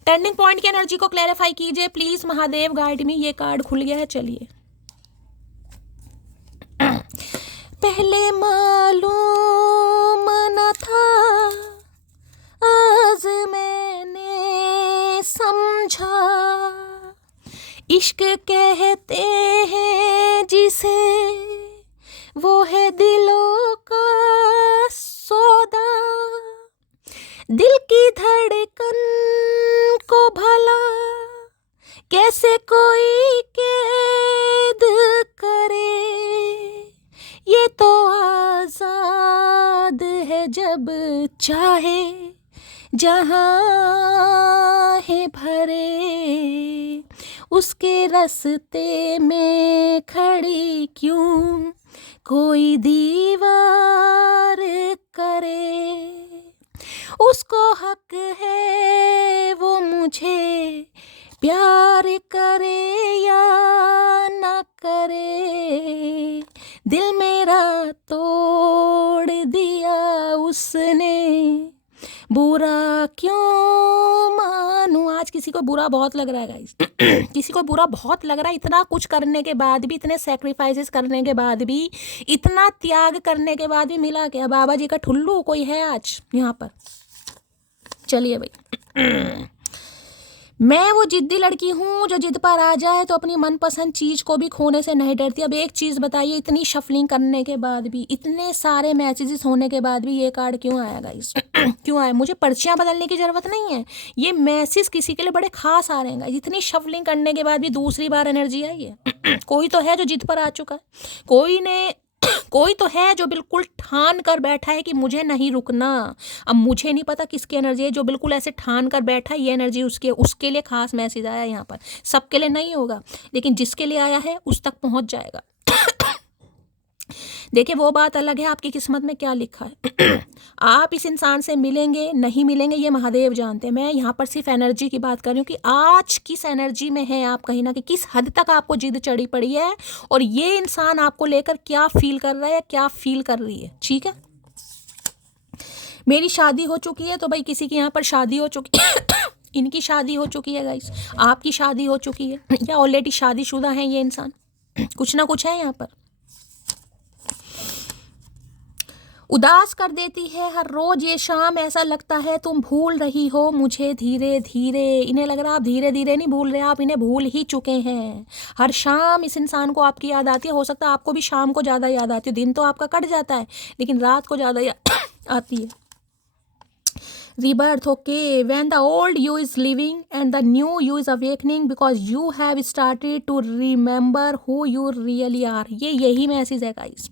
Turning point की एनर्जी को क्लैरिफाई कीजिए प्लीज महादेव गाइड मी। ये कार्ड खुल गया है, चलिए। पहले मालूम न था, आज मैंने समझा, इश्क कहते हैं जिसे, वो है दिलों का सौदा। दिल की धड़कन को भला कैसे कोई कैद करे, ये तो आजाद है जब चाहे जहाँ है भरे, उसके रास्ते में खड़ी क्यों कोई दीवार करे। उसको हक है वो मुझे प्यार करे या ना करे, दिल मेरा तोड़ दिया उसने, बुरा क्यों मानूं। आज किसी को बुरा बहुत लग रहा है गाइस किसी को बुरा बहुत लग रहा है। इतना कुछ करने के बाद भी, इतने सैक्रिफाइसेस करने के बाद भी, इतना त्याग करने के बाद भी मिला क्या? बाबा जी का ठुल्लू कोई है आज यहाँ पर? चलिए भाई मैं वो जिद्दी लड़की हूँ जो जिद पर आ जाए तो अपनी मनपसंद चीज़ को भी खोने से नहीं डरती। अब एक चीज़ बताइए, इतनी शफलिंग करने के बाद भी, इतने सारे मैसेजेस होने के बाद भी ये कार्ड क्यों आया गाइस? क्यों आया? मुझे पर्चियाँ बदलने की ज़रूरत नहीं है, ये मैसेज किसी के लिए बड़े खास आ रहे हैं गाइस। इतनी शफलिंग करने के बाद भी दूसरी बार एनर्जी आई है। कोई तो है जो जिद पर आ चुका है, कोई तो है जो बिल्कुल ठान कर बैठा है कि मुझे नहीं रुकना। अब मुझे नहीं पता किसकी एनर्जी है जो बिल्कुल ऐसे ठान कर बैठा है। ये एनर्जी उसके लिए खास मैसेज आया यहाँ पर। सबके लिए नहीं होगा, लेकिन जिसके लिए आया है उस तक पहुँच जाएगा। देखिए वो बात अलग है आपकी किस्मत में क्या लिखा है। आप इस इंसान से मिलेंगे नहीं मिलेंगे ये महादेव जानते हैं। मैं यहाँ पर सिर्फ एनर्जी की बात कर रही हूँ कि आज किस एनर्जी में है आप, कहीं ना कहीं किस हद तक आपको जिद चढ़ी पड़ी है और ये इंसान आपको लेकर क्या फील कर रहा है, क्या फील कर रही है। ठीक है, मेरी शादी हो चुकी है तो भाई किसी की यहाँ पर शादी हो चुकी इनकी शादी हो चुकी है गाइस, आपकी शादी हो चुकी है या ऑलरेडी शादीशुदा है ये इंसान, कुछ ना कुछ है यहाँ पर। उदास कर देती है हर रोज ये शाम, ऐसा लगता है तुम भूल रही हो मुझे धीरे धीरे। इन्हें लग रहा है आप धीरे धीरे नहीं भूल रहे, आप इन्हें भूल ही चुके हैं। हर शाम इस इंसान को आपकी याद आती है। हो सकता है आपको भी शाम को ज़्यादा याद आती है। दिन तो आपका कट जाता है लेकिन रात को ज़्यादा आती है। rebirth, okay, when the old you is living and the new you is awakening because you have started to remember who you really are। ये यही मैसेज है गाइस।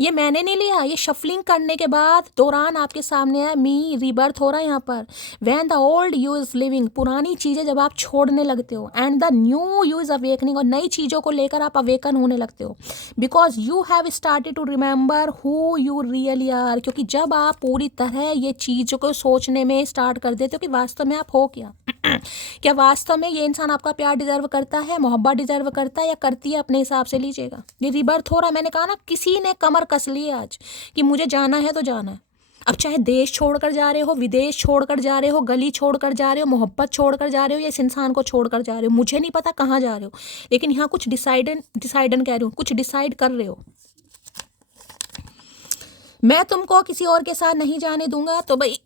ये मैंने नहीं लिया, ये शफलिंग करने के बाद दौरान आपके सामने आया, मी रीबर्थ हो रहा है यहाँ पर। When the old you is living, पुरानी चीज़ें जब आप छोड़ने लगते हो, and the new you is awakening, और नई चीज़ों को लेकर आप अवेकन होने लगते हो, because you have started to remember who you really are. क्योंकि जब आप पूरी तरह ये चीज़ों को सोचने में स्टार्ट कर देते हो कि वास्तव में आप हो क्या, क्या वास्तव में ये इंसान आपका प्यार डिजर्व करता है, मोहब्बत डिजर्व करता है या करती है, अपने हिसाब से लीजिएगा। ये रिबर्थ हो रहा है। मैंने कहा ना, किसी ने कमर कस ली है आज कि मुझे जाना है तो जाना है। अब चाहे देश छोड़कर जा रहे हो, विदेश छोड़कर जा रहे हो, गली छोड़कर जा रहे हो, मोहब्बत छोड़कर जा रहे हो, या इस इंसान को छोड़कर जा रहे हो, मुझे नहीं पता कहाँ जा रहे हो, लेकिन यहाँ कुछ डिसाइडन कह रही हूँ, कुछ डिसाइड कर रहे हो। मैं तुमको किसी और के साथ नहीं जाने दूंगा। तो भाई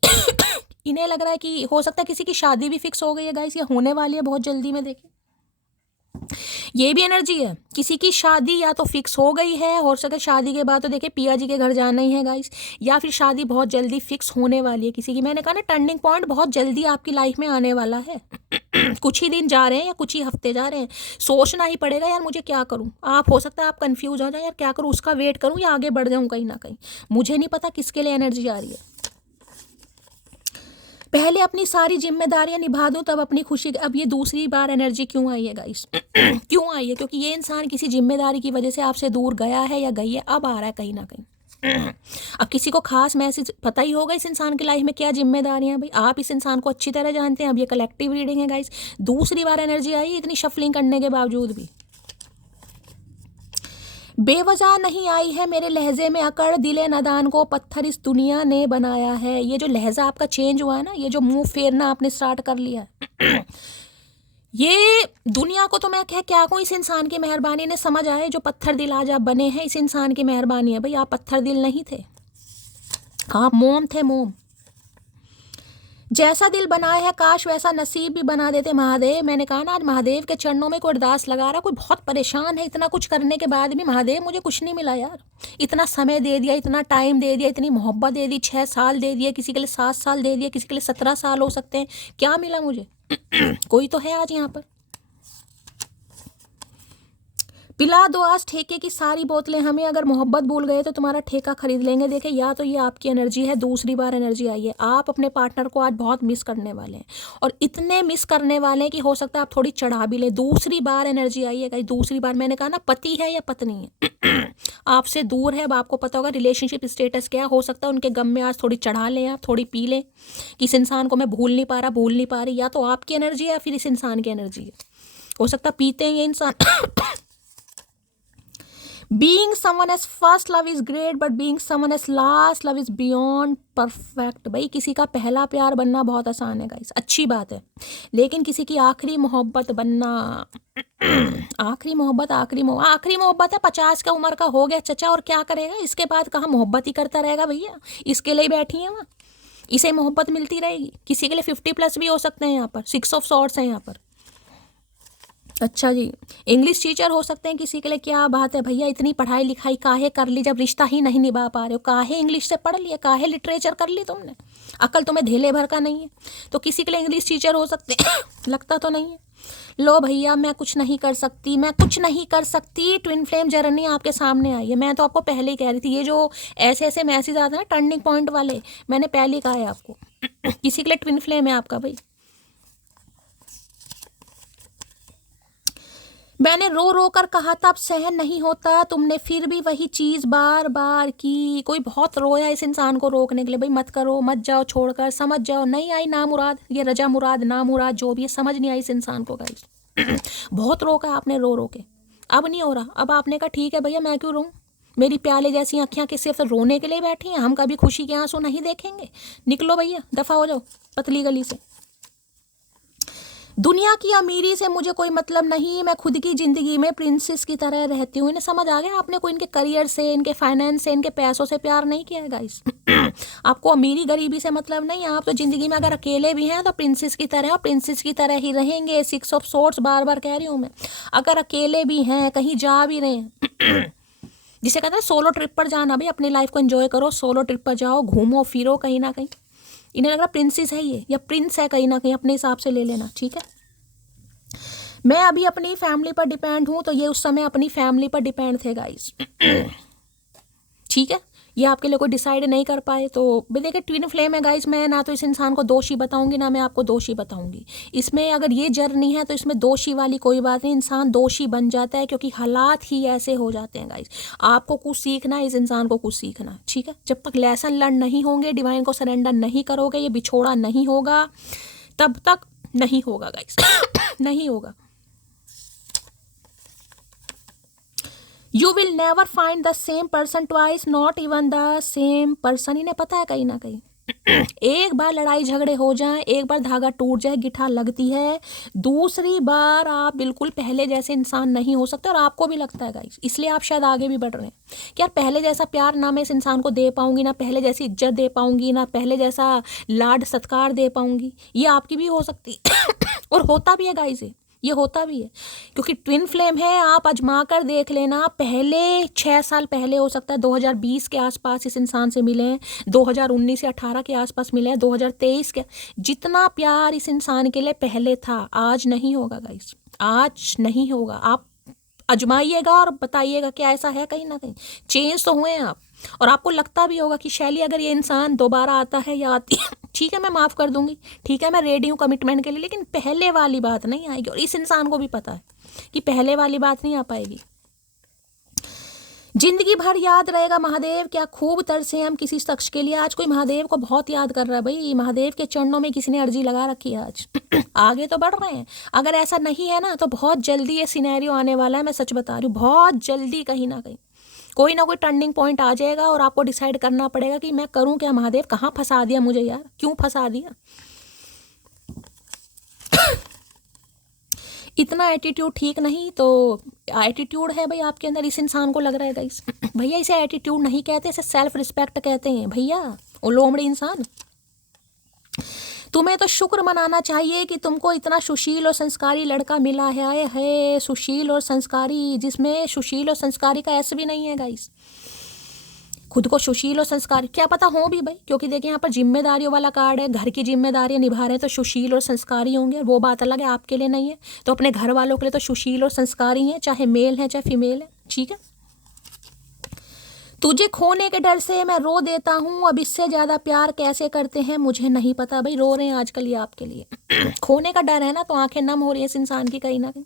इन्हें लग रहा है कि हो सकता है किसी की शादी भी फिक्स हो गई है गाइस, ये होने वाली है बहुत जल्दी में। देखिए ये भी एनर्जी है, किसी की शादी या तो फिक्स हो गई है, हो सके शादी के बाद तो देखिए पिया जी के घर जाना ही है गाइस, या फिर शादी बहुत जल्दी फिक्स होने वाली है किसी की। मैंने कहा ना, टर्निंग पॉइंट बहुत जल्दी आपकी लाइफ में आने वाला है। कुछ ही दिन जा रहे हैं या कुछ ही हफ्ते जा रहे हैं, सोचना ही पड़ेगा यार मुझे क्या करूं। आप हो सकता है आप कंफ्यूज हो जाए, यार क्या करूं, उसका वेट करूं या आगे बढ़ जाऊं कहीं ना कहीं, मुझे नहीं पता किसके लिए एनर्जी आ रही है। पहले अपनी सारी जिम्मेदारियां निभा दूं तब अपनी खुशी। अब ये दूसरी बार एनर्जी क्यों आई है गाइस? क्यों आई है? क्योंकि ये इंसान किसी जिम्मेदारी की वजह से आपसे दूर गया है या गई है, अब आ रहा है कहीं ना कहीं। अब किसी को खास मैसेज पता ही होगा इस इंसान की लाइफ में क्या जिम्मेदारियां। भाई आप इस इंसान को अच्छी तरह जानते हैं। अब ये कलेक्टिव रीडिंग है गाइस, दूसरी बार एनर्जी आई इतनी शफलिंग करने के बावजूद भी। बेवजह नहीं आई है मेरे लहजे में अकड़, दिले नादान को पत्थर इस दुनिया ने बनाया है। ये जो लहजा आपका चेंज हुआ है ना, ये जो मुंह फेरना आपने स्टार्ट कर लिया ये दुनिया को तो मैं क्या कहूँ, इस इंसान की मेहरबानी ने समझ आए। जो पत्थर दिल आज आप बने हैं, इस इंसान की मेहरबानी है। भाई आप पत्थर दिल नहीं थे, आप मोम थे, मोम। जैसा दिल बनाया है काश वैसा नसीब भी बना देते महादेव। मैंने कहा ना, आज महादेव के चरणों में कोई अरदास लगा रहा, कोई बहुत परेशान है, इतना कुछ करने के बाद भी महादेव मुझे कुछ नहीं मिला यार। इतना समय दे दिया, इतना टाइम दे दिया, इतनी मोहब्बत दे दी, 6 साल दे दिए, किसी के लिए 7 साल दे दिए, किसी के लिए 17 साल हो सकते हैं, क्या मिला मुझे? कोई तो है आज यहाँ पर। पिला दो आज ठेके की सारी बोतलें हमें, अगर मोहब्बत भूल गए तो तुम्हारा ठेका खरीद लेंगे। देखे, या तो ये आपकी एनर्जी है, दूसरी बार एनर्जी आई है। आप अपने पार्टनर को आज बहुत मिस करने वाले हैं, और इतने मिस करने वाले हैं कि हो सकता है आप थोड़ी चढ़ा भी ले। दूसरी बार एनर्जी आई है गाइस, दूसरी बार। मैंने कहा ना, पति है या पत्नी है आपसे दूर है। अब आपको पता होगा रिलेशनशिप स्टेटस क्या हो सकता है। उनके गम में आज थोड़ी चढ़ा लें, आप थोड़ी पी लें कि इस इंसान को मैं भूल नहीं पा रहा, भूल नहीं पा रही। या तो आपकी एनर्जी है या फिर इस इंसान की एनर्जी है। हो सकता पीते हैं ये इंसान। Being someone as first love is great, but being someone as last love is beyond perfect। भाई किसी का पहला प्यार बनना बहुत आसान है गाइस, अच्छी बात है, लेकिन किसी की आखिरी मोहब्बत बनना आखिरी मोहब्बत है। 50 का उम्र का हो गया चचा, और क्या करेगा इसके बाद? कहाँ मोहब्बत ही करता रहेगा भैया, इसके लिए बैठी है वहाँ, इसे मोहब्बत मिलती रहेगी। किसी के लिए 50+ भी हो सकते हैं यहाँ पर, 6 ऑफ सॉर्ड्स है यहाँ पर। अच्छा जी, इंग्लिश टीचर हो सकते हैं किसी के लिए। क्या बात है भैया, इतनी पढ़ाई लिखाई काहे कर ली जब रिश्ता ही नहीं निभा पा रहे हो? काहे इंग्लिश से पढ़ लिया, काहे लिटरेचर कर ली तुमने? अकल तुम्हें धेले भर का नहीं है। तो किसी के लिए इंग्लिश टीचर हो सकते हैं लगता तो नहीं है। लो भैया, मैं कुछ नहीं कर सकती। ट्विन फ्लेम जर्नी आपके सामने आई है। मैं तो आपको पहले ही कह रही थी, ये जो ऐसे मैसेज आते हैं ना टर्निंग पॉइंट वाले, मैंने पहले ही कहा है आपको किसी के लिए ट्विन फ्लेम है आपका। भाई मैंने रो रो कर कहा था अब सहन नहीं होता, तुमने फिर भी वही चीज़ बार बार की। कोई बहुत रोया इस इंसान को रोकने के लिए, भाई मत करो, मत जाओ, छोड़कर, समझ जाओ। नहीं आई ना मुराद, ये रजा मुराद ना मुराद जो भी है, समझ नहीं आई इस इंसान को गाइस। बहुत रोका आपने, रो रो के, अब नहीं हो रहा। अब आपने कहा ठीक है भैया, मैं क्यों रोऊं, मेरी प्याले जैसी आँखें कि सिर्फ रोने के लिए बैठी हैं, हम कभी खुशी के आंसू नहीं देखेंगे। निकलो भैया, दफ़ा हो जाओ पतली गली से। दुनिया की अमीरी से मुझे कोई मतलब नहीं, मैं खुद की ज़िंदगी में प्रिंसेस की तरह रहती हूँ। इन्हें समझ आ गया, आपने कोई इनके करियर से, इनके फाइनेंस से, इनके पैसों से प्यार नहीं किया है गाइस। आपको अमीरी गरीबी से मतलब नहीं है। आप तो ज़िंदगी में अगर अकेले भी हैं तो प्रिंसेस की तरह, और प्रिंसेस की तरह ही रहेंगे। 6 ऑफ सॉर्ड्स बार बार कह रही हूँ मैं। अगर अकेले भी हैं, कहीं जा भी रहे हैं, जिसे कहते हैं सोलो ट्रिप पर जाना, भी अपनी लाइफ को एंजॉय करो, सोलो ट्रिप पर जाओ, घूमो फिरो कहीं ना कहीं। इन्हें लग रहा प्रिंसेस है ये, या प्रिंस है कहीं ना कहीं, अपने हिसाब से ले लेना, ठीक है। मैं अभी अपनी फैमिली पर डिपेंड हूँ, तो ये उस समय अपनी फैमिली पर डिपेंड थे गाइस। ठीक है, ये आपके लिए कोई डिसाइड नहीं कर पाए तो देखिए ट्विन फ्लेम है गाइस, मैं ना तो इस इंसान को दोषी बताऊंगी ना मैं आपको दोषी बताऊंगी। इसमें अगर ये जर्नी है तो इसमें दोषी वाली कोई बात नहीं, इंसान दोषी बन जाता है क्योंकि हालात ही ऐसे हो जाते हैं गाइस। आपको कुछ सीखना है, इस इंसान को कुछ सीखना, ठीक है। जब तक लेसन लर्न नहीं होंगे, डिवाइन को सरेंडर नहीं करोगे, ये बिछोड़ा नहीं होगा, तब तक नहीं होगा गाइस नहीं होगा। You will never find the same person twice, not even the same person। इन्हें पता है कहीं ना कहीं एक बार लड़ाई झगड़े हो जाए, एक बार धागा टूट जाए, गिठा लगती है, दूसरी बार आप बिल्कुल पहले जैसे इंसान नहीं हो सकते। और आपको भी लगता है गाइस, इसलिए आप शायद आगे भी बढ़ रहे हैं कि यार पहले जैसा प्यार ना मैं इस इंसान को दे पाऊंगी, ना पहले जैसी इज्जत दे पाऊंगी, ना पहले जैसा लाड सत्कार दे पाऊंगी। ये आपकी भी हो सकती और होता भी है गाइस, ये होता भी है क्योंकि ट्विन फ्लेम है। आप आजमा कर देख लेना, पहले 6 साल पहले हो सकता है 2020 के आसपास इस इंसान से मिले हैं, 2019 या 18 के आसपास मिले हैं, 2023 के, जितना प्यार इस इंसान के लिए पहले था आज नहीं होगा गाइस, आज नहीं होगा। आप आजमाइएगा और बताइएगा कि ऐसा है कहीं ना कहीं चेंज तो हुए हैं आप। और आपको लगता भी होगा कि शैली अगर ये इंसान दोबारा आता है या आती है, ठीक है मैं माफ़ कर दूंगी, ठीक है मैं रेडी हूँ कमिटमेंट के लिए, लेकिन पहले वाली बात नहीं आएगी। और इस इंसान को भी पता है कि पहले वाली बात नहीं आ पाएगी। जिंदगी भर याद रहेगा महादेव, क्या खूब तरसे हम किसी शख्स के लिए। आज कोई महादेव को बहुत याद कर रहा है भाई, महादेव के चरणों में किसी ने अर्जी लगा रखी है आज आगे तो बढ़ रहे हैं। अगर ऐसा नहीं है ना तो बहुत जल्दी ये सिनेरियो आने वाला है, मैं सच बता रही हूँ, बहुत जल्दी कहीं ना कहीं कोई ना कोई टर्निंग पॉइंट आ जाएगा और आपको डिसाइड करना पड़ेगा कि मैं करूं क्या। महादेव कहाँ फंसा दिया मुझे यार, क्यों फंसा दिया। इतना एटीट्यूड ठीक नहीं, तो एटीट्यूड है भाई आपके अंदर, इस इंसान को लग रहा है गाइस भैया इसे एटीट्यूड नहीं कहते, इसे सेल्फ रिस्पेक्ट कहते हैं भैया। ओ लोमड़ी इंसान, तुम्हें तो शुक्र मनाना चाहिए कि तुमको इतना सुशील और संस्कारी लड़का मिला है। आए है सुशील और संस्कारी, जिसमें सुशील और संस्कारी का ऐसा भी नहीं है गाइस। खुद को सुशील और संस्कारी क्या पता हो भी भाई, क्योंकि देखिए यहाँ पर जिम्मेदारियों वाला कार्ड है, घर की जिम्मेदारियां निभा रहे हैं तो सुशील और संस्कारी होंगे, वो बात अलग है, आपके लिए नहीं है। तो अपने घर वालों के लिए तो सुशील और संस्कारी हैं, चाहे मेल है चाहे फीमेल है, ठीक है। तुझे खोने के डर से मैं रो देता हूँ, अब इससे ज़्यादा प्यार कैसे करते हैं मुझे नहीं पता। भाई रो रहे हैं आजकल ये आपके लिए खोने का डर है ना, तो आंखें नम हो रही है इस इंसान की कहीं ना कहीं।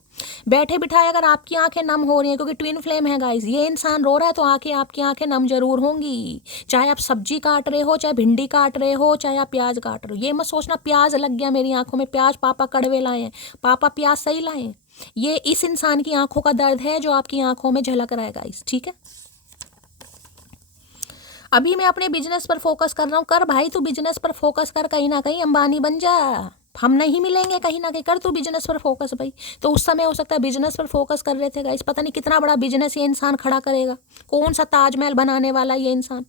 बैठे बिठाए अगर आपकी आंखें नम हो रही हैं, क्योंकि ट्विन फ्लेम है गाइस, ये इंसान रो रहा है तो आपकी आंखें नम जरूर होंगी। चाहे आप सब्जी काट रहे हो, चाहे भिंडी काट रहे हो, चाहे आप प्याज काट रहे हो। ये मत सोचना प्याज लग गया मेरी आंखों में, प्याज पापा कड़वे लाए हैं, पापा प्याज सही लाए हैं। ये इस इंसान की आंखों का दर्द है जो आपकी आंखों में झलक रहा है गाइस, ठीक है। अभी मैं अपने बिजनेस पर फोकस कर रहा हूँ, कर भाई तू बिजनेस पर फोकस कर, कहीं ना कहीं अंबानी बन जा, हम नहीं मिलेंगे कहीं ना कहीं, कर तू बिजनेस पर फोकस भाई। तो उस समय हो सकता है बिजनेस पर फोकस कर रहे थे गाइस, पता नहीं कितना बड़ा बिजनेस ये इंसान खड़ा करेगा, कौन सा ताजमहल बनाने वाला ये इंसान।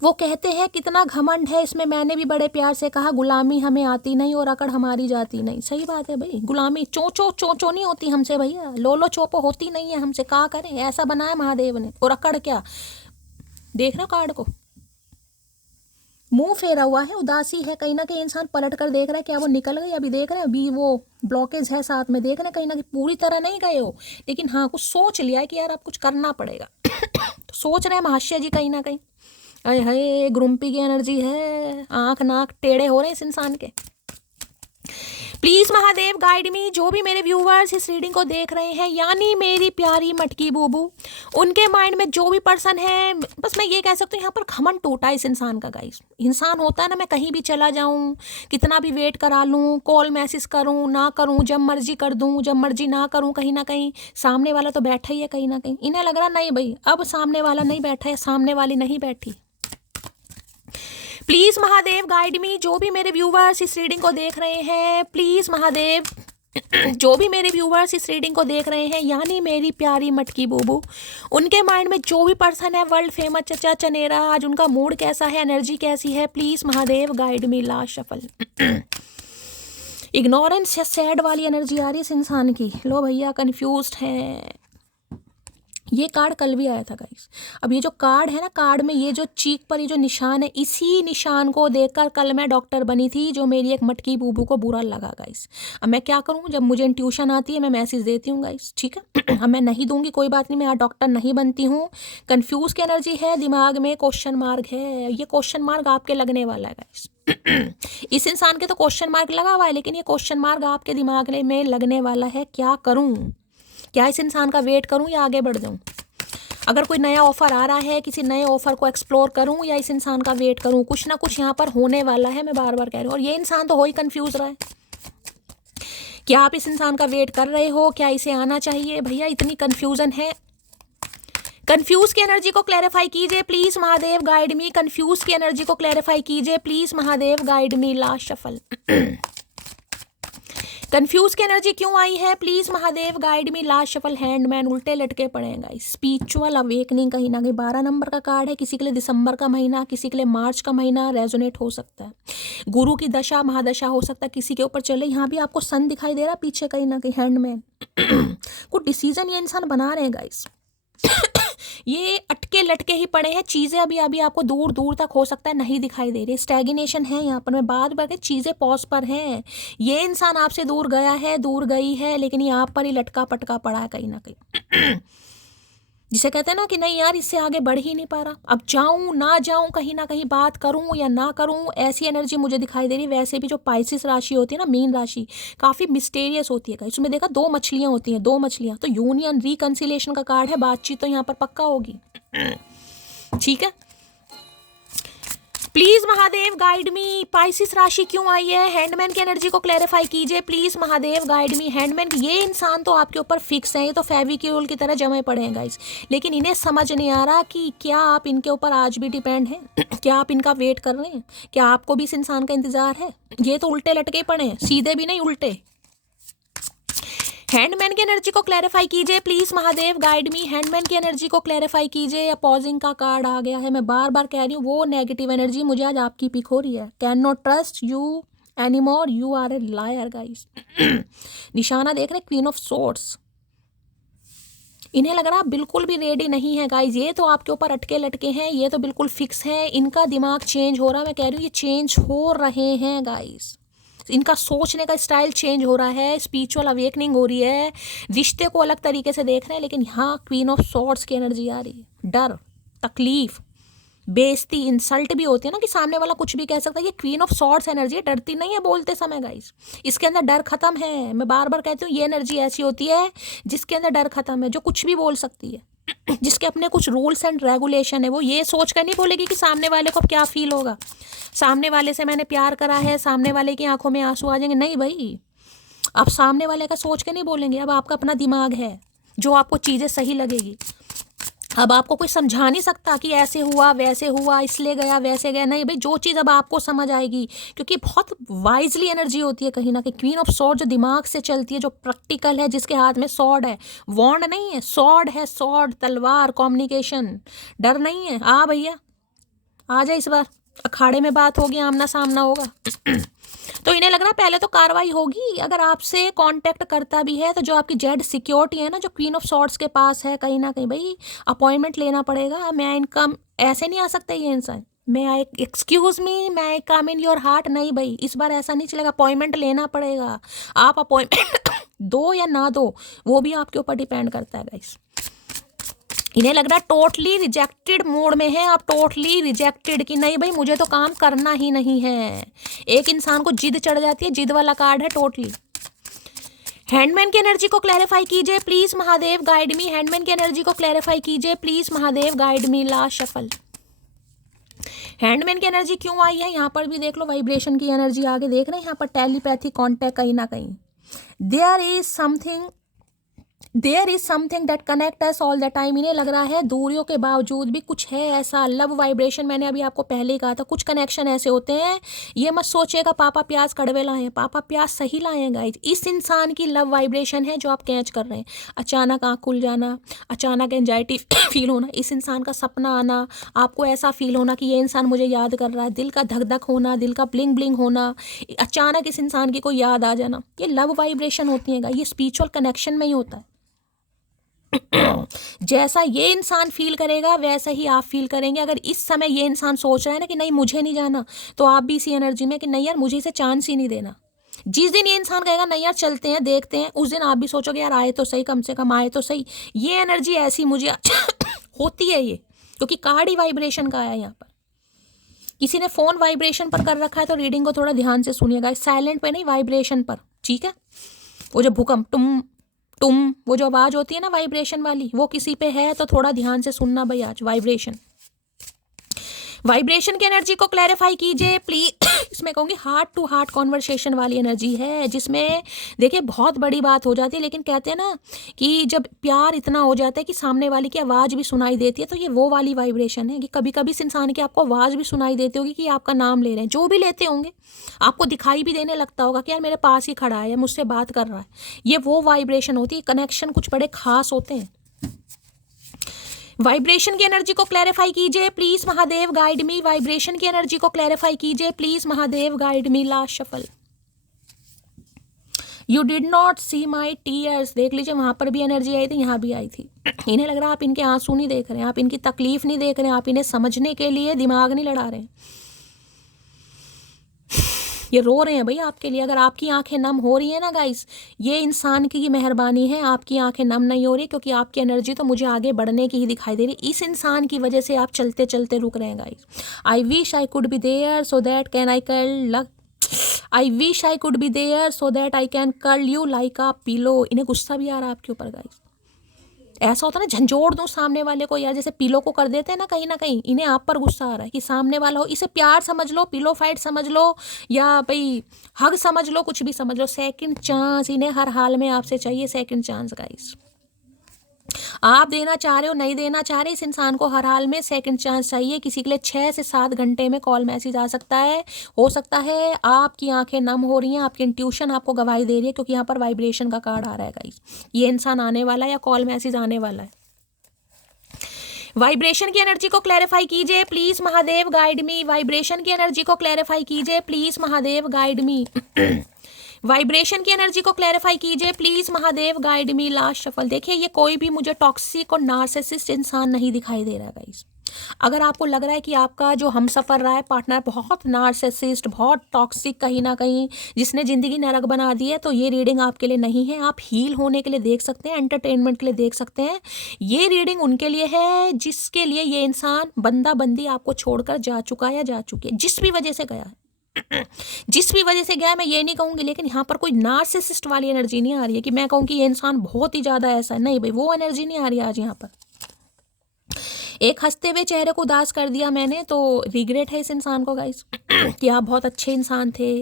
वो कहते हैं कितना घमंड है इसमें, मैंने भी बड़े प्यार से कहा गुलामी हमें आती नहीं और अकड़ हमारी जाती नहीं। सही बात है भाई, गुलामी चोचो नहीं होती हमसे भैया, लोलो चोपो होती नहीं है हमसे, क्या करें, ऐसा बनाया महादेव ने। और अकड़ क्या, देख रहे हो कार्ड को, मुंह फेरा हुआ है, उदासी है, कहीं ना कहीं इंसान पलट कर देख रहा है, क्या वो निकल गई, अभी देख रहे हैं, अभी वो ब्लॉकेज है साथ में, देख रहे हैं कहीं ना कहीं पूरी तरह नहीं गए हो, लेकिन हाँ कुछ सोच लिया है कि यार अब कुछ करना पड़ेगा तो सोच रहे हैं महाशय जी कहीं ना कहीं। अरे हाय ग्रुम्पी की एनर्जी है, आंख नाक टेढ़े हो रहे हैं इस इंसान के। प्लीज महादेव गाइड मी, जो भी मेरे व्यूवर्स इस रीडिंग को देख रहे हैं, यानी मेरी प्यारी मटकी बूबू, उनके माइंड में जो भी पर्सन है, बस मैं ये कह सकती हूँ यहाँ पर घमंड टूटा इस इंसान का गाइस। इंसान होता है ना, मैं कहीं भी चला जाऊँ, कितना भी वेट करा लूँ, कॉल मैसेज करूँ ना करूँ, जब मर्जी कर दूँ जब मर्जी ना करूँ, कहीं ना कहीं सामने वाला तो बैठा ही है कहीं ना कहीं। इन्हें लग रहा नहीं भाई अब सामने वाला नहीं बैठा है, सामने वाली नहीं बैठी। प्लीज महादेव गाइड मी, जो भी मेरे व्यूवर्स इस रीडिंग को देख रहे हैं, प्लीज महादेव जो भी मेरे व्यूवर्स इस रीडिंग को देख रहे हैं, यानी मेरी प्यारी मटकी बूबू, उनके माइंड में जो भी पर्सन है, वर्ल्ड फेमस चचा चनेरा, आज उनका मूड कैसा है, एनर्जी कैसी है, please Mahadev guide me. Last shuffle ignorance या सैड वाली एनर्जी आ रही है इस इंसान की। लो भैया कंफ्यूज्ड है, ये कार्ड कल भी आया था गाइस। अब ये जो कार्ड है ना, कार्ड में ये जो चीक पर ये जो निशान है, इसी निशान को देखकर कल मैं डॉक्टर बनी थी, जो मेरी एक मटकी बूबू को बुरा लगा गाइस। अब मैं क्या करूँ, जब मुझे इंट्यूशन आती है मैं मैसेज देती हूँ गाइस, ठीक है। अब मैं नहीं दूंगी, कोई बात नहीं, मैं आज डॉक्टर नहीं बनती हूँ। कन्फ्यूज की एनर्जी है, दिमाग में क्वेश्चन मार्क है, ये क्वेश्चन मार्क आपके लगने वाला है गाइस। इस इंसान के तो क्वेश्चन मार्क लगा हुआ है, लेकिन ये क्वेश्चन मार्क आपके दिमाग में लगने वाला है। क्या करूँ, क्या इस इंसान का वेट करूं या आगे बढ़ जाऊं? अगर कोई नया ऑफर आ रहा है, किसी नए ऑफर को एक्सप्लोर करूं या इस इंसान का वेट करूं? कुछ ना कुछ यहाँ पर होने वाला है, मैं बार बार कह रही हूँ। और ये इंसान तो हो ही कंफ्यूज रहा है। क्या आप इस इंसान का वेट कर रहे हो? क्या इसे आना चाहिए? भैया इतनी कंफ्यूजन है। कंफ्यूज की एनर्जी को क्लैरिफाई कीजिए please Mahadev, guide me. Confuse की एनर्जी को क्लैरिफाई कीजिए please Mahadev, guide me. Last shuffle. Confuse की एनर्जी क्यों आई है? Please Mahadev, guide me. Last shuffle. Handman उल्टे लटके पड़े हैं गाइस। स्पिरिचुअल अवेकनिंग कहीं ना कहीं 12 नंबर का कार्ड है। किसी के लिए दिसंबर का महीना, किसी के लिए मार्च का महीना रेजोनेट हो सकता है। गुरु की दशा महादशा हो सकता है किसी के ऊपर चले। यहाँ भी आपको सन दिखाई दे रहा है पीछे कहीं ना कहीं। हैंडमैन कुछ डिसीजन ये इंसान बना रहे हैं गाइस। ये अटके लटके ही पड़े हैं। चीजें अभी अभी आपको दूर दूर तक हो सकता है नहीं दिखाई दे रही। स्टैग्नेशन है यहाँ पर। मैं बात करके चीजें पॉज पर हैं। ये इंसान आपसे दूर गया है, दूर गई है, लेकिन यहाँ पर ही लटका पटका पड़ा है कहीं ना कहीं। जिसे कहते हैं ना कि नहीं यार, इससे आगे बढ़ ही नहीं पा रहा। अब जाऊं ना जाऊं, कहीं ना कहीं बात करूं या ना करूं, ऐसी एनर्जी मुझे दिखाई दे रही। वैसे भी जो पाइसिस राशि होती है ना, मीन राशि, काफी मिस्टेरियस होती है। इसमें देखा 2 मछलियां होती हैं, 2 मछलियां। तो यूनियन रिकंसिलेशन का कार्ड है। बातचीत तो यहाँ पर पक्का होगी, ठीक है। Please Mahadev guide me. Pisces राशि क्यों आई है? हैंडमैन की एनर्जी को क्लैरिफाई कीजिए please Mahadev, guide me. Handman, ये इंसान तो आपके ऊपर फिक्स है, ये तो फेविक्यूल की तरह जमे पड़े हैं गाइस। लेकिन इन्हें समझ नहीं आ रहा कि क्या आप इनके ऊपर आज भी डिपेंड हैं? क्या आप इनका वेट कर रहे हैं? क्या आपको भी इस इंसान का इंतजार है? ये तो उल्टे लटके पड़े हैं, सीधे भी नहीं उल्टे। हैंडमैन की एनर्जी को क्लैरिफाई कीजिए please Mahadev, guide me. Handman की एनर्जी को क्लैरिफाई कीजिए। या पॉजिंग का कार्ड आ गया है। मैं बार बार कह रही हूँ, वो नेगेटिव एनर्जी मुझे आज आपकी पिक हो रही है। Can not trust you anymore, you are a liar guys. निशाना देख रहे, क्वीन ऑफ सोर्ड्स। इन्हें लग रहा बिल्कुल भी रेडी नहीं है गाइस। ये तो आपके ऊपर अटके लटके हैं, ये तो बिल्कुल फिक्स है। इनका दिमाग चेंज हो रहा है। मैं कह रही हूँ ये चेंज हो रहे हैं गाइस। इनका सोचने का स्टाइल चेंज हो रहा है। स्पिरिचुअल अवेकनिंग हो रही है। रिश्ते को अलग तरीके से देख रहे हैं। लेकिन यहाँ क्वीन ऑफ सॉर्ड्स की एनर्जी आ रही है। डर, तकलीफ, बेइज्जती, इंसल्ट भी होती है ना, कि सामने वाला कुछ भी कह सकता है। ये क्वीन ऑफ सॉर्ड्स एनर्जी है। डरती नहीं है बोलते समय गाइस। इसके अंदर डर खत्म है। मैं बार बार कहती हूँ, ये एनर्जी ऐसी होती है जिसके अंदर डर खत्म है, जो कुछ भी बोल सकती है, जिसके अपने कुछ रूल्स एंड रेगुलेशन है। वो ये सोच कर नहीं बोलेगी कि सामने वाले को क्या फील होगा। सामने वाले से मैंने प्यार करा है, सामने वाले की आंखों में आंसू आ जाएंगे। नहीं भाई, आप सामने वाले का सोच के नहीं बोलेंगे। अब आपका अपना दिमाग है, जो आपको चीज़ें सही लगेगी। अब आपको कोई समझा नहीं सकता कि ऐसे हुआ वैसे हुआ, इसलिए गया वैसे गया। नहीं भाई, जो चीज़ अब आपको समझ आएगी, क्योंकि बहुत वाइजली एनर्जी होती है कहीं ना कहीं। क्वीन ऑफ सॉर्ड जो दिमाग से चलती है, जो प्रैक्टिकल है, जिसके हाथ में सॉर्ड है, वॉन्ड नहीं है, सॉर्ड है। सॉर्ड, तलवार, कम्युनिकेशन। डर नहीं है। भैया आ जाए, इस बार अखाड़े में बात होगी, आमना सामना होगा। तो इन्हें लग रहा है पहले तो कार्रवाई होगी। अगर आपसे कांटेक्ट करता भी है तो जो आपकी जेड सिक्योरिटी है ना, जो क्वीन ऑफ सॉर्ड्स के पास है, कहीं ना कहीं भाई अपॉइंटमेंट लेना पड़ेगा। मैं इनकम ऐसे नहीं आ सकता ये इंसान। मैं आई एक्सक्यूज मी, मैं कम इन योर हार्ट। नहीं भाई, इस बार ऐसा नहीं चलेगा। अपॉइंटमेंट लेना पड़ेगा। आप अपॉइंटमेंट दो या ना दो, वो भी आपके ऊपर डिपेंड करता है गाइस। इन्हें लग रहा है टोटली रिजेक्टेड मोड में है आप। टोटली रिजेक्टेड, कि नहीं भाई मुझे तो काम करना ही नहीं है। एक इंसान को जिद चढ़ जाती है, जिद वाला कार्ड है टोटली। हैंडमैन की एनर्जी को क्लैरिफाई कीजिए please Mahadev, guide me. Handman की एनर्जी को क्लैरिफाई कीजिए please Mahadev, guide me. Last shuffle. Handman की एनर्जी क्यों आई है? यहाँ पर भी देख लो, वाइब्रेशन की एनर्जी आगे देख रहे हैं। यहाँ पर टेलीपैथी कॉन्टैक्ट कहीं ना कहीं। There is something that connect us all the time. इन्हें लग रहा है दूरियों के बावजूद भी कुछ है ऐसा। लव वाइब्रेशन, मैंने अभी आपको पहले ही कहा था, कुछ कनेक्शन ऐसे होते हैं। ये मत सोचिएगा पापा प्याज कड़वे लाए हैं, पापा प्याज सही लाए हैं गाइज। इस इंसान की लव वाइब्रेशन है जो आप कैच कर रहे हैं। अचानक आँख खुल जाना, अचानक एंजाइटी फील होना, इस इंसान का सपना आना, आपको ऐसा फील होना कि ये इंसान मुझे याद कर रहा है, दिल का धक धक होना, दिल का ब्लिंग ब्लिंग होना, अचानक इस इंसान की कोई याद आ जाना, ये लव वाइब्रेशन होती है। ये स्पिरिचुअल कनेक्शन में ही होता है। जैसा ये इंसान फील करेगा वैसा ही आप फील करेंगे। अगर इस समय ये इंसान सोच रहा है ना कि नहीं मुझे नहीं जाना, तो आप भी इसी एनर्जी में कि नहीं यार मुझे इसे चांस ही नहीं देना। जिस दिन ये इंसान कहेगा नहीं यार चलते हैं देखते हैं, उस दिन आप भी सोचोगे यार आए तो सही, कम से कम आए तो सही। ये एनर्जी ऐसी मुझे होती है ये, क्योंकि कार्ड ही वाइब्रेशन का आया है यहाँ पर। किसी ने फोन वाइब्रेशन पर कर रखा है तो रीडिंग को थोड़ा ध्यान से सुनिएगा, साइलेंट पे नहीं, वाइब्रेशन पर, ठीक है। वो जो भूकंप टुम टुम वो जो आवाज होती है ना वाइब्रेशन वाली, वो किसी पे है तो थोड़ा ध्यान से सुनना भाई। आज वाइब्रेशन की एनर्जी को क्लैरिफाई कीजिए प्लीज। इसमें कहूँगी हार्ट टू हार्ट कॉन्वर्सेशन वाली एनर्जी है, जिसमें देखिए बहुत बड़ी बात हो जाती है, लेकिन कहते हैं ना कि जब प्यार इतना हो जाता है कि सामने वाले की आवाज़ भी सुनाई देती है, तो ये वो वाली वाइब्रेशन है कि कभी कभी इस इंसान की आपको आवाज़ भी सुनाई देती होगी कि आपका नाम ले रहे हैं, जो भी लेते होंगे आपको दिखाई भी देने लगता होगा कि यार मेरे पास ही खड़ा है, मुझसे बात कर रहा है। ये वो वाइब्रेशन होती है, कनेक्शन कुछ बड़े खास होते हैं। वाइब्रेशन की एनर्जी को क्लैरिफाई कीजिए please Mahadev, guide me. Vibration की एनर्जी को क्लैरिफाई कीजिए please Mahadev, guide me. Last shuffle. You did not see my tears. देख लीजिए वहां पर भी एनर्जी आई थी, यहाँ भी आई थी। इन्हें लग रहा है आप इनके आंसू नहीं देख रहे हैं, आप इनकी तकलीफ नहीं देख रहे हैं, आप इन्हें समझने के लिए दिमाग नहीं लड़ा रहे हैं। ये रो रहे हैं भाई आपके लिए। अगर आपकी आंखें नम हो रही है ना गाइस, ये इंसान की मेहरबानी है, आपकी आंखें नम नहीं हो रही, क्योंकि आपकी एनर्जी तो मुझे आगे बढ़ने की ही दिखाई दे रही। इस इंसान की वजह से आप चलते चलते रुक रहे हैं guys. I wish I could be there so that can I curl luck. I wish I could be there so that I can curl you like a pillow. इन्हें गुस्सा भी आ रहा है आपके ऊपर गाइस। ऐसा होता है ना झंझोड़ दूं सामने वाले को यार, जैसे पिलो को कर देते हैं ना कहीं, इन्हें आप पर गुस्सा आ रहा है कि सामने वाला हो। इसे प्यार समझ लो, पिलो फाइट समझ लो, या भाई हग समझ लो, कुछ भी समझ लो। सेकंड चांस इन्हें हर हाल में आपसे चाहिए, सेकंड चांस गाइस। आप देना चाह रहे हो नहीं देना चाह रहे, इस इंसान को हर हाल में सेकंड चांस चाहिए। किसी के लिए 6 से 7 घंटे में कॉल मैसेज आ सकता है। हो सकता है आपकी आंखें नम हो रही हैं, आपकी इंट्यूशन आपको गवाही दे रही है, क्योंकि यहाँ पर वाइब्रेशन का कार्ड आ रहा है गाइस। ये इंसान आने वाला है या कॉल मैसेज आने वाला है। वाइब्रेशन की एनर्जी को क्लैरिफाई कीजिए please Mahadev, guide me. Vibration की एनर्जी को क्लैरिफाई कीजिए please Mahadev, guide me. Vibration की एनर्जी को क्लैरिफाई कीजिए please Mahadev, guide me. Last shuffle. देखिए ये कोई भी मुझे टॉक्सिक और नार्सिसिस्ट इंसान नहीं दिखाई दे रहा गाइस। अगर आपको लग रहा है कि आपका जो हमसफर रहा है पार्टनर बहुत नार्सिसिस्ट, बहुत टॉक्सिक कहीं ना कहीं, जिसने जिंदगी नरक बना दी है, तो ये रीडिंग आपके लिए नहीं है। आप हील होने के लिए देख सकते हैं, एंटरटेनमेंट के लिए देख सकते हैं। ये रीडिंग उनके लिए है जिसके लिए ये इंसान बंदा बंदी आपको छोड़कर जा चुका है या जा चुकी है, जिस भी वजह से गया है। जिस भी वजह से गया है मैं ये नहीं कहूंगी, लेकिन यहाँ पर कोई नार्सिसिस्ट वाली एनर्जी नहीं आ रही है कि मैं कहूँ कि ये इंसान बहुत ही ज्यादा ऐसा है। नहीं भाई, वो एनर्जी नहीं आ रही आज यहाँ पर। एक हंसते हुए चेहरे को उदास कर दिया मैंने, तो रिग्रेट है इस इंसान को गाइस कि आप बहुत अच्छे इंसान थे,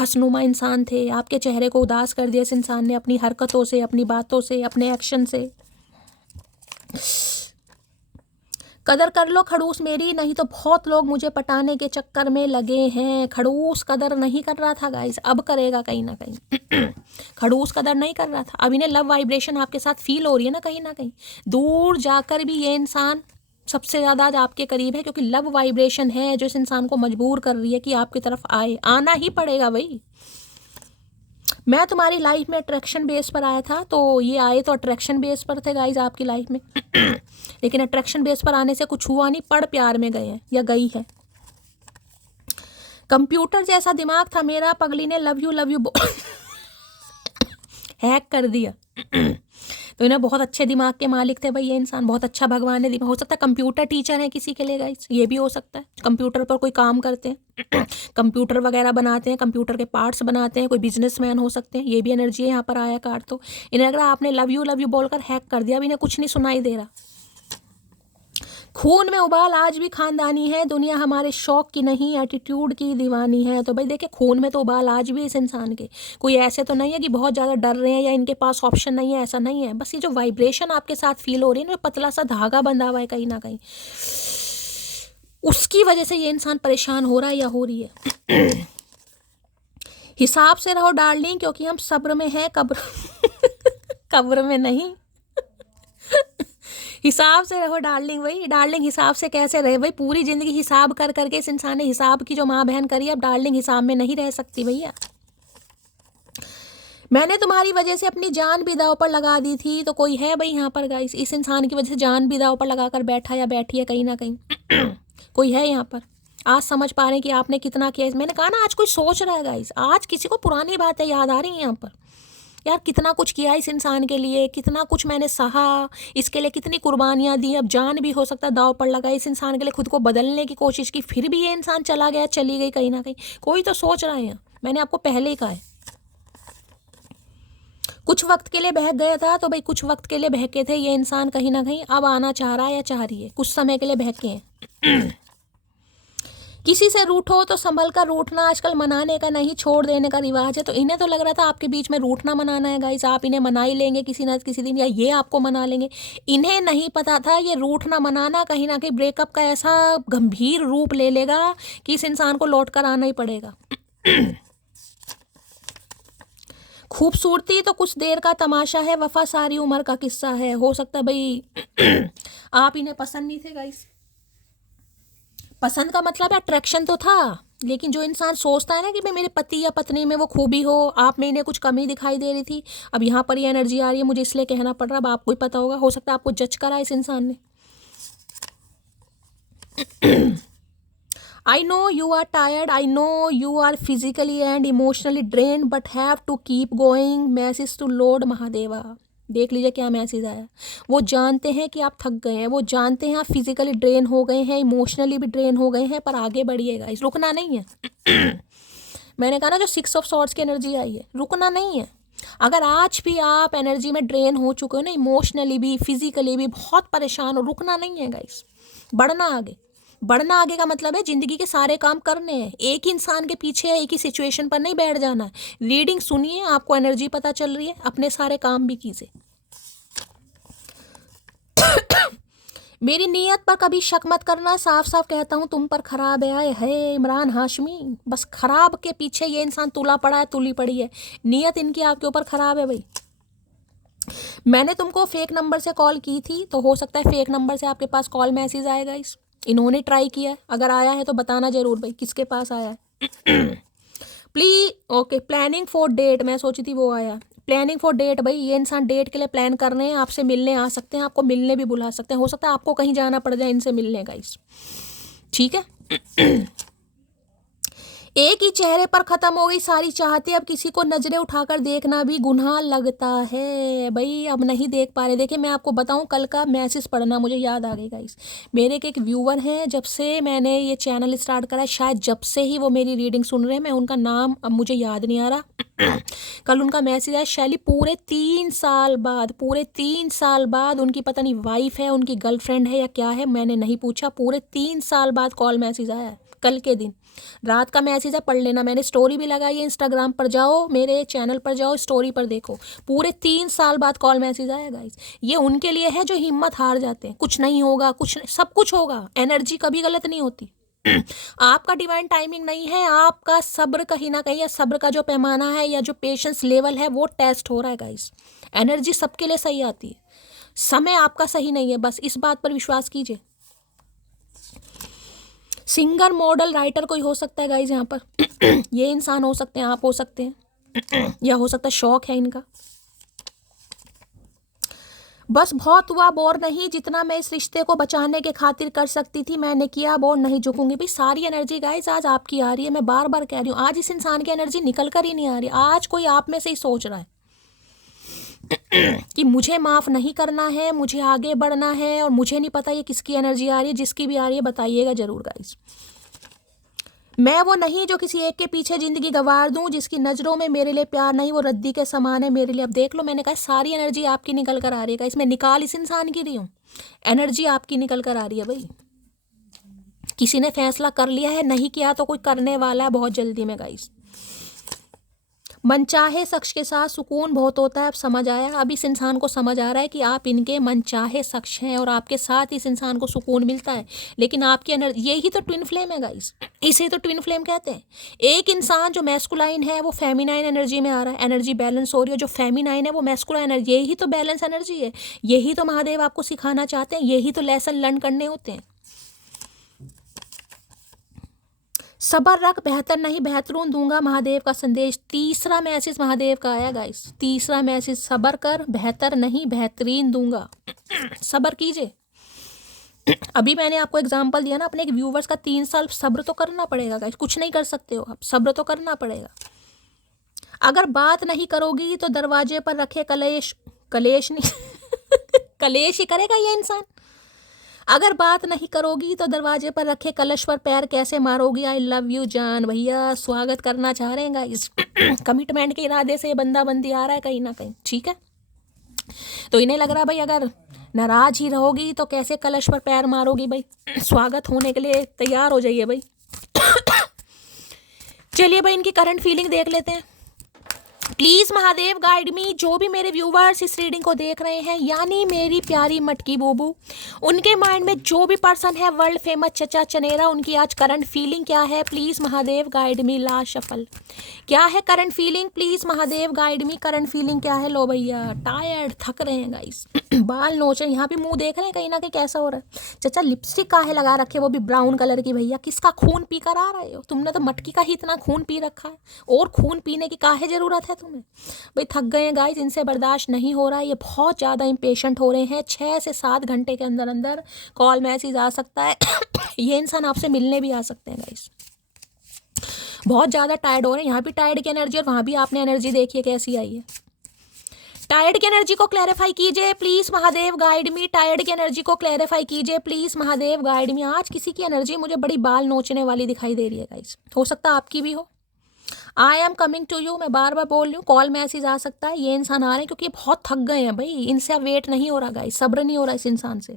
हंसनुमा इंसान थे, आपके चेहरे को उदास कर दिया इस इंसान ने अपनी हरकतों से, अपनी बातों से, अपने एक्शन से। कदर कर लो खड़ूस मेरी, नहीं तो बहुत लोग मुझे पटाने के चक्कर में लगे हैं। खड़ूस कदर नहीं कर रहा था गाइस, अब करेगा कहीं ना कहीं। खड़ूस कदर नहीं कर रहा था, अब इन्हें लव वाइब्रेशन आपके साथ फील हो रही है ना कहीं। दूर जाकर भी ये इंसान सबसे ज़्यादा आज आपके करीब है, क्योंकि लव वाइब्रेशन है जो इस इंसान को मजबूर कर रही है कि आपकी तरफ आए। आना ही पड़ेगा भाई। मैं तुम्हारी लाइफ में अट्रैक्शन बेस पर आया था, तो ये आए तो अट्रैक्शन बेस पर थे गाइज आपकी लाइफ में। लेकिन अट्रैक्शन बेस पर आने से कुछ हुआ नहीं, पड़ प्यार में गए हैं या गई है। कंप्यूटर जैसा दिमाग था मेरा, पगली ने लव यू हैक कर दिया। तो इन्हें बहुत अच्छे दिमाग के मालिक थे भाई, ये इंसान बहुत अच्छा भगवान ने दिमाग। हो सकता है कंप्यूटर टीचर है किसी के लिए गाइस, ये भी हो सकता है। कंप्यूटर पर कोई काम करते हैं, कंप्यूटर वगैरह बनाते हैं, कंप्यूटर के पार्ट्स बनाते हैं, कोई बिजनेसमैन हो सकते हैं। ये भी एनर्जी है यहाँ पर आया कार्ड। तो इन्हें अगर आपने लव यू बोलकर हैक कर दिया, अब इन्हें कुछ नहीं सुनाई दे रहा। खून में उबाल आज भी खानदानी है, दुनिया हमारे शौक की नहीं एटीट्यूड की दीवानी है। तो भाई देखिए खून में तो उबाल आज भी इस इंसान के, कोई ऐसे तो नहीं है कि बहुत ज़्यादा डर रहे हैं या इनके पास ऑप्शन नहीं है, ऐसा नहीं है। बस ये जो वाइब्रेशन आपके साथ फील हो रही है ना, पतला सा धागा बंधा हुआ है कहीं ना कहीं, उसकी वजह से ये इंसान परेशान हो रहा है या हो रही है। हिसाब से रहो डार्लिंग, क्योंकि हम सब्र में हैं, कब्र में नहीं। हिसाब से रहो डार्लिंग। भाई डार्लिंग हिसाब से कैसे रहे भाई, पूरी जिंदगी हिसाब कर करके इस इंसान ने हिसाब की जो माँ बहन करी, अब डार्लिंग हिसाब में नहीं रह सकती भैया। मैंने तुम्हारी वजह से अपनी जान भी दांव पर लगा दी थी, तो कोई है भाई यहाँ पर गाइस, इस इंसान की वजह से जान भी दांव पर लगा कर बैठा या बैठी है कहीं ना कहीं। कोई है यहाँ पर। आज समझ पा रहे हैं कि आपने कितना किया। मैंने कहा ना, आज कोई सोच रहा है गाइस, आज किसी को पुरानी बातें याद आ रही हैं यहाँ पर। यार कितना कुछ किया इस इंसान के लिए, कितना कुछ मैंने सहा, इसके लिए कितनी कुर्बानियाँ दी, अब जान भी हो सकता है दांव पर लगा इस इंसान के लिए, खुद को बदलने की कोशिश की, फिर भी ये इंसान चला गया, चली गई कहीं ना कहीं। कोई तो सोच रहा है यहाँ। मैंने आपको पहले ही कहा है, कुछ वक्त के लिए बहक गया था, तो भाई कुछ वक्त के लिए बहके थे ये इंसान कहीं ना कहीं, अब आना चाह रहा है या चाह रही है, कुछ समय के लिए बहके हैं। किसी से रूठो तो संभल कर रूठना आजकल मनाने का नहीं, छोड़ देने का रिवाज है। तो इन्हें तो लग रहा था आपके बीच में रूठना मनाना है गाइस, आप इन्हें मना ही लेंगे किसी न किसी दिन, या ये आपको मना लेंगे। इन्हें नहीं पता था ये रूठना मनाना कहीं ना कहीं ब्रेकअप का ऐसा गंभीर रूप ले लेगा कि इस इंसान को लौट कर आना ही पड़ेगा। खूबसूरती तो कुछ देर का तमाशा है, वफा सारी उम्र का किस्सा है। हो सकता है भाई आप इन्हें पसंद नहीं थे गाइस। पसंद का मतलब है अट्रैक्शन तो था, लेकिन जो इंसान सोचता है ना कि भाई मेरे पति या पत्नी में वो खूबी हो, आप में इन्हें कुछ कमी दिखाई दे रही थी, अब यहाँ पर ये एनर्जी आ रही है, मुझे इसलिए कहना पड़ रहा है, अब आपको ही पता होगा। हो सकता है आपको जज करा इस इंसान ने। I know you are tired, I know you are physically and emotionally drained, but have to keep going. Message to lord Mahadeva. देख लीजिए क्या मैसेज आया। वो जानते हैं कि आप थक गए हैं, वो जानते हैं आप फिजिकली ड्रेन हो गए हैं, इमोशनली भी ड्रेन हो गए हैं, पर आगे बढ़िएगा, इस रुकना नहीं है। मैंने कहा ना, जो 6 ऑफ सॉर्ड्स की एनर्जी आई है, रुकना नहीं है। अगर आज भी आप एनर्जी में ड्रेन हो चुके हो ना, इमोशनली भी फिजिकली भी बहुत परेशान हो, रुकना नहीं है गाइस, बढ़ना आगे। बढ़ना आगे का मतलब है जिंदगी के सारे काम करने हैं, एक ही इंसान के पीछे है, एक ही सिचुएशन पर नहीं बैठ जाना है। रीडिंग सुनिए, आपको एनर्जी पता चल रही है, अपने सारे काम भी कीजिए। मेरी नीयत पर कभी शक मत करना, साफ साफ कहता हूँ तुम पर खराब है इमरान हाशमी। बस खराब के पीछे ये इंसान तुला पड़ा है, तुली पड़ी है, नीयत इनकी आपके ऊपर खराब है भाई। मैंने तुमको फेक नंबर से कॉल की थी, तो हो सकता है फेक नंबर से आपके पास कॉल मैसेज आएगा। इन्होंने ट्राई किया है, अगर आया है तो बताना जरूर भाई किसके पास आया है। Please okay, planning for date, मैं सोची थी वो आया। प्लानिंग फॉर डेट, भाई ये इंसान डेट के लिए प्लान कर रहे हैं, आपसे मिलने आ सकते हैं, आपको मिलने भी बुला सकते हैं, हो सकता है आपको कहीं जाना पड़ जाए इनसे मिलने गाइस, ठीक है। एक ही चेहरे पर खत्म हो गई सारी चाहते, अब किसी को नजरें उठाकर देखना भी गुनाह लगता है भाई, अब नहीं देख पा रहे। देखिए मैं आपको बताऊं, कल का मैसेज पढ़ना मुझे याद आ गई गाइस। मेरे एक व्यूअर हैं, जब से मैंने ये चैनल स्टार्ट करा, शायद जब से ही वो मेरी रीडिंग सुन रहे हैं, मैं उनका नाम अब मुझे याद नहीं आ रहा। कल उनका मैसेज आया, शैली पूरे 3 साल बाद, पूरे 3 साल बाद, उनकी पता नहीं वाइफ है, उनकी गर्लफ्रेंड है या क्या है, मैंने नहीं पूछा, पूरे 3 साल बाद कॉल मैसेज आया है, कल के दिन रात का मैसेज है, पढ़ लेना। मैंने स्टोरी भी लगाई है, इंस्टाग्राम पर जाओ, मेरे चैनल पर जाओ, स्टोरी पर देखो, पूरे 3 साल बाद कॉल मैसेज आया गाइस। ये उनके लिए है जो हिम्मत हार जाते हैं, कुछ नहीं होगा, कुछ नहीं, सब कुछ होगा, एनर्जी कभी गलत नहीं होती। आपका डिवाइन टाइमिंग नहीं है, आपका सब्र कहीं ना कहीं, या सब्र का जो पैमाना है या जो पेशेंस लेवल है वो टेस्ट हो रहा है गाइस। एनर्जी सबके लिए सही आती है, समय आपका सही नहीं है, बस इस बात पर विश्वास कीजिए। सिंगर, मॉडल, राइटर कोई हो सकता है गाइज यहाँ पर। ये इंसान हो सकते हैं, आप हो सकते हैं, या हो सकता है शौक है इनका। बस बहुत हुआ, बोर नहीं, जितना मैं इस रिश्ते को बचाने के खातिर कर सकती थी मैंने किया, बोर नहीं झुकूंगी। भाई सारी एनर्जी गाइज आज आपकी आ रही है, मैं बार बार कह रही हूँ, आज इस इंसान की एनर्जी निकल कर ही नहीं आ रही। आज कोई आप में से ही सोच रहा है कि मुझे माफ़ नहीं करना है, मुझे आगे बढ़ना है, और मुझे नहीं पता ये किसकी एनर्जी आ रही है। जिसकी भी आ रही है बताइएगा जरूर गाइस। मैं वो नहीं जो किसी एक के पीछे ज़िंदगी गंवार दूं, जिसकी नज़रों में मेरे लिए प्यार नहीं, वो रद्दी के समान है मेरे लिए। अब देख लो, मैंने कहा सारी एनर्जी आपकी निकल कर आ रही है, इसमें निकाल इस इंसान की रही हूँ, एनर्जी आपकी निकल कर आ रही है भाई। किसी ने फैसला कर लिया है, नहीं किया तो कोई करने वाला है बहुत जल्दी में गाइस। मनचाहे शख्स के साथ सुकून बहुत होता है, अब समझ आया, अब इस इंसान को समझ आ रहा है कि आप इनके मनचाहे शख्स हैं और आपके साथ इस इंसान को सुकून मिलता है। लेकिन आपकी एनर्जी, यही तो ट्विन फ्लेम है गाइस, इसे तो ट्विन फ्लेम कहते हैं। एक इंसान जो मैस्कुलाइन है वो फेमिनाइन एनर्जी में आ रहा है, एनर्जी बैलेंस हो रही है, जो फेमिनाइन है वो मैस्कुलाइन एनर्जी, यही तो बैलेंस एनर्जी है, यही तो महादेव आपको सिखाना चाहते हैं, यही तो लेसन लर्न करने होते हैं। सबर रख, बेहतर नहीं बेहतरून दूंगा, महादेव का संदेश। तीसरा मैसेज महादेव का आया गाइस, तीसरा मैसेज, सबर कर, बेहतर नहीं बेहतरीन दूंगा। सबर कीजिए। अभी मैंने आपको एग्जांपल दिया ना अपने एक व्यूवर्स का, 3 साल सब्र तो करना पड़ेगा गाइस, कुछ नहीं कर सकते हो आप, सब्र तो करना पड़ेगा। अगर बात नहीं करोगी तो दरवाजे पर रखे कलेश, कलेश नहीं कलेश ही करेगा ये इंसान। अगर बात नहीं करोगी तो दरवाजे पर रखे कलश पर पैर कैसे मारोगी। आई लव यू जान भैया, स्वागत करना चाह रहे हैं गाइस। कमिटमेंट के इरादे से ये बंदा बंदी आ रहा है कहीं ना कहीं, ठीक है। तो इन्हें लग रहा है भाई अगर नाराज ही रहोगी तो कैसे कलश पर पैर मारोगी भाई, स्वागत होने के लिए तैयार हो जाइए भाई। चलिए भाई इनकी करंट फीलिंग देख लेते हैं। प्लीज महादेव गाइड मी, जो भी मेरे व्यूवर्स इस रीडिंग को देख रहे हैं, यानी मेरी प्यारी मटकी बूबू, उनके माइंड में जो भी पर्सन है वर्ल्ड फेमस चचा चनेरा, उनकी आज करंट फीलिंग क्या है। Please Mahadev guide me, last shuffle. क्या है current feeling, please Mahadev guide me, current feeling क्या है। लो भैया, टायर्ड, थक रहे हैं गाइस, बाल नोच रहे हैं, यहाँ भी मुंह देख रहे हैं कहीं ना कहीं कैसा हो रहा है। चचा लिपस्टिक काहे लगा रखे, वो भी ब्राउन कलर की। भैया किसका खून पी कर आ रहे हो, तुमने तो मटकी का ही इतना खून पी रखा है, और खून पीने की काहे जरूरत है तुम्हें। भाई थक गए हैं गाइस, इनसे बर्दाश्त नहीं हो रहा है, ये बहुत ज़्यादा इम्पेशेंट हो रहे हैं। 6 से 7 घंटे के अंदर अंदर कॉल मैसेज आ सकता है। ये इंसान आपसे मिलने भी आ सकते हैं गाइस। बहुत ज़्यादा टायर्ड हो रहे हैं, यहाँ भी टायर्ड की एनर्जी और वहाँ भी आपने एनर्जी देखिए कैसी आई है। टायर्ड की एनर्जी को क्लैरिफाई कीजिए please Mahadev guide me, tired की एनर्जी को क्लैरिफाई कीजिए प्लीज महादेव गाइड मी। आज किसी की एनर्जी मुझे बड़ी बाल नोचने वाली दिखाई दे रही है गाइस, हो सकता है आपकी भी हो। I am coming to you, मैं बार बार बोल रही हूँ, कॉल मैसेज आ सकता है। ये इंसान आ रहे हैं क्योंकि ये बहुत थक गए हैं भाई, इनसे अब वेट नहीं हो रहा गाइस, सब्र नहीं हो रहा इस इंसान से।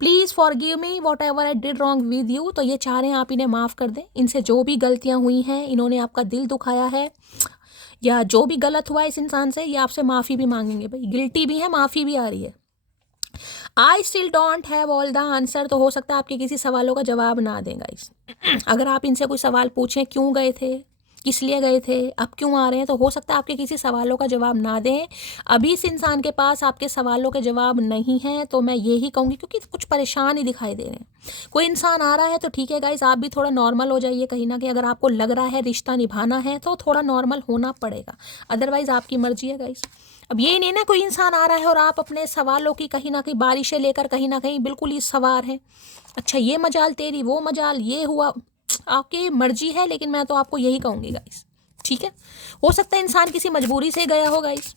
Please forgive me what ever I did wrong with you, तो ये चाह रहे हैं आप इन्हें माफ़ कर दें। इनसे जो भी गलतियाँ हुई हैं, इन्होंने आपका दिल दुखाया है या जो भी गलत हुआ इस इंसान से, ये आपसे माफ़ी भी मांगेंगे भाई, गिल्टी भी है, माफ़ी भी आ रही है। I still don't have all the answer, तो हो सकता है आपके किसी सवालों का जवाब ना दें गाइस। अगर आप इनसे कोई सवाल पूछें, क्यों गए थे, किस लिए गए थे, अब क्यों आ रहे हैं, तो हो सकता है आपके किसी सवालों का जवाब ना दें। अभी इस इंसान के पास आपके सवालों के जवाब नहीं हैं, तो मैं यही कहूँगी क्योंकि कुछ परेशान ही दिखाई दे रहे हैं। कोई इंसान आ रहा है तो ठीक है गाइस, आप भी थोड़ा नॉर्मल हो जाइए कहीं ना कहीं। अगर आपको लग रहा है रिश्ता निभाना है तो थोड़ा नॉर्मल होना पड़ेगा, अदरवाइज आपकी मर्जी है गाइस। अब ये नहीं ना कोई इंसान आ रहा है और आप अपने सवालों की कहीं ना कहीं बारिशें लेकर कहीं ना कहीं बिल्कुल ही सवार हैं। अच्छा ये मजाल तेरी, वो मजाल, ये हुआ, आपकी मर्जी है, लेकिन मैं तो आपको यही कहूँगी गाइस, ठीक है। हो सकता है इंसान किसी मजबूरी से गया हो गाइस।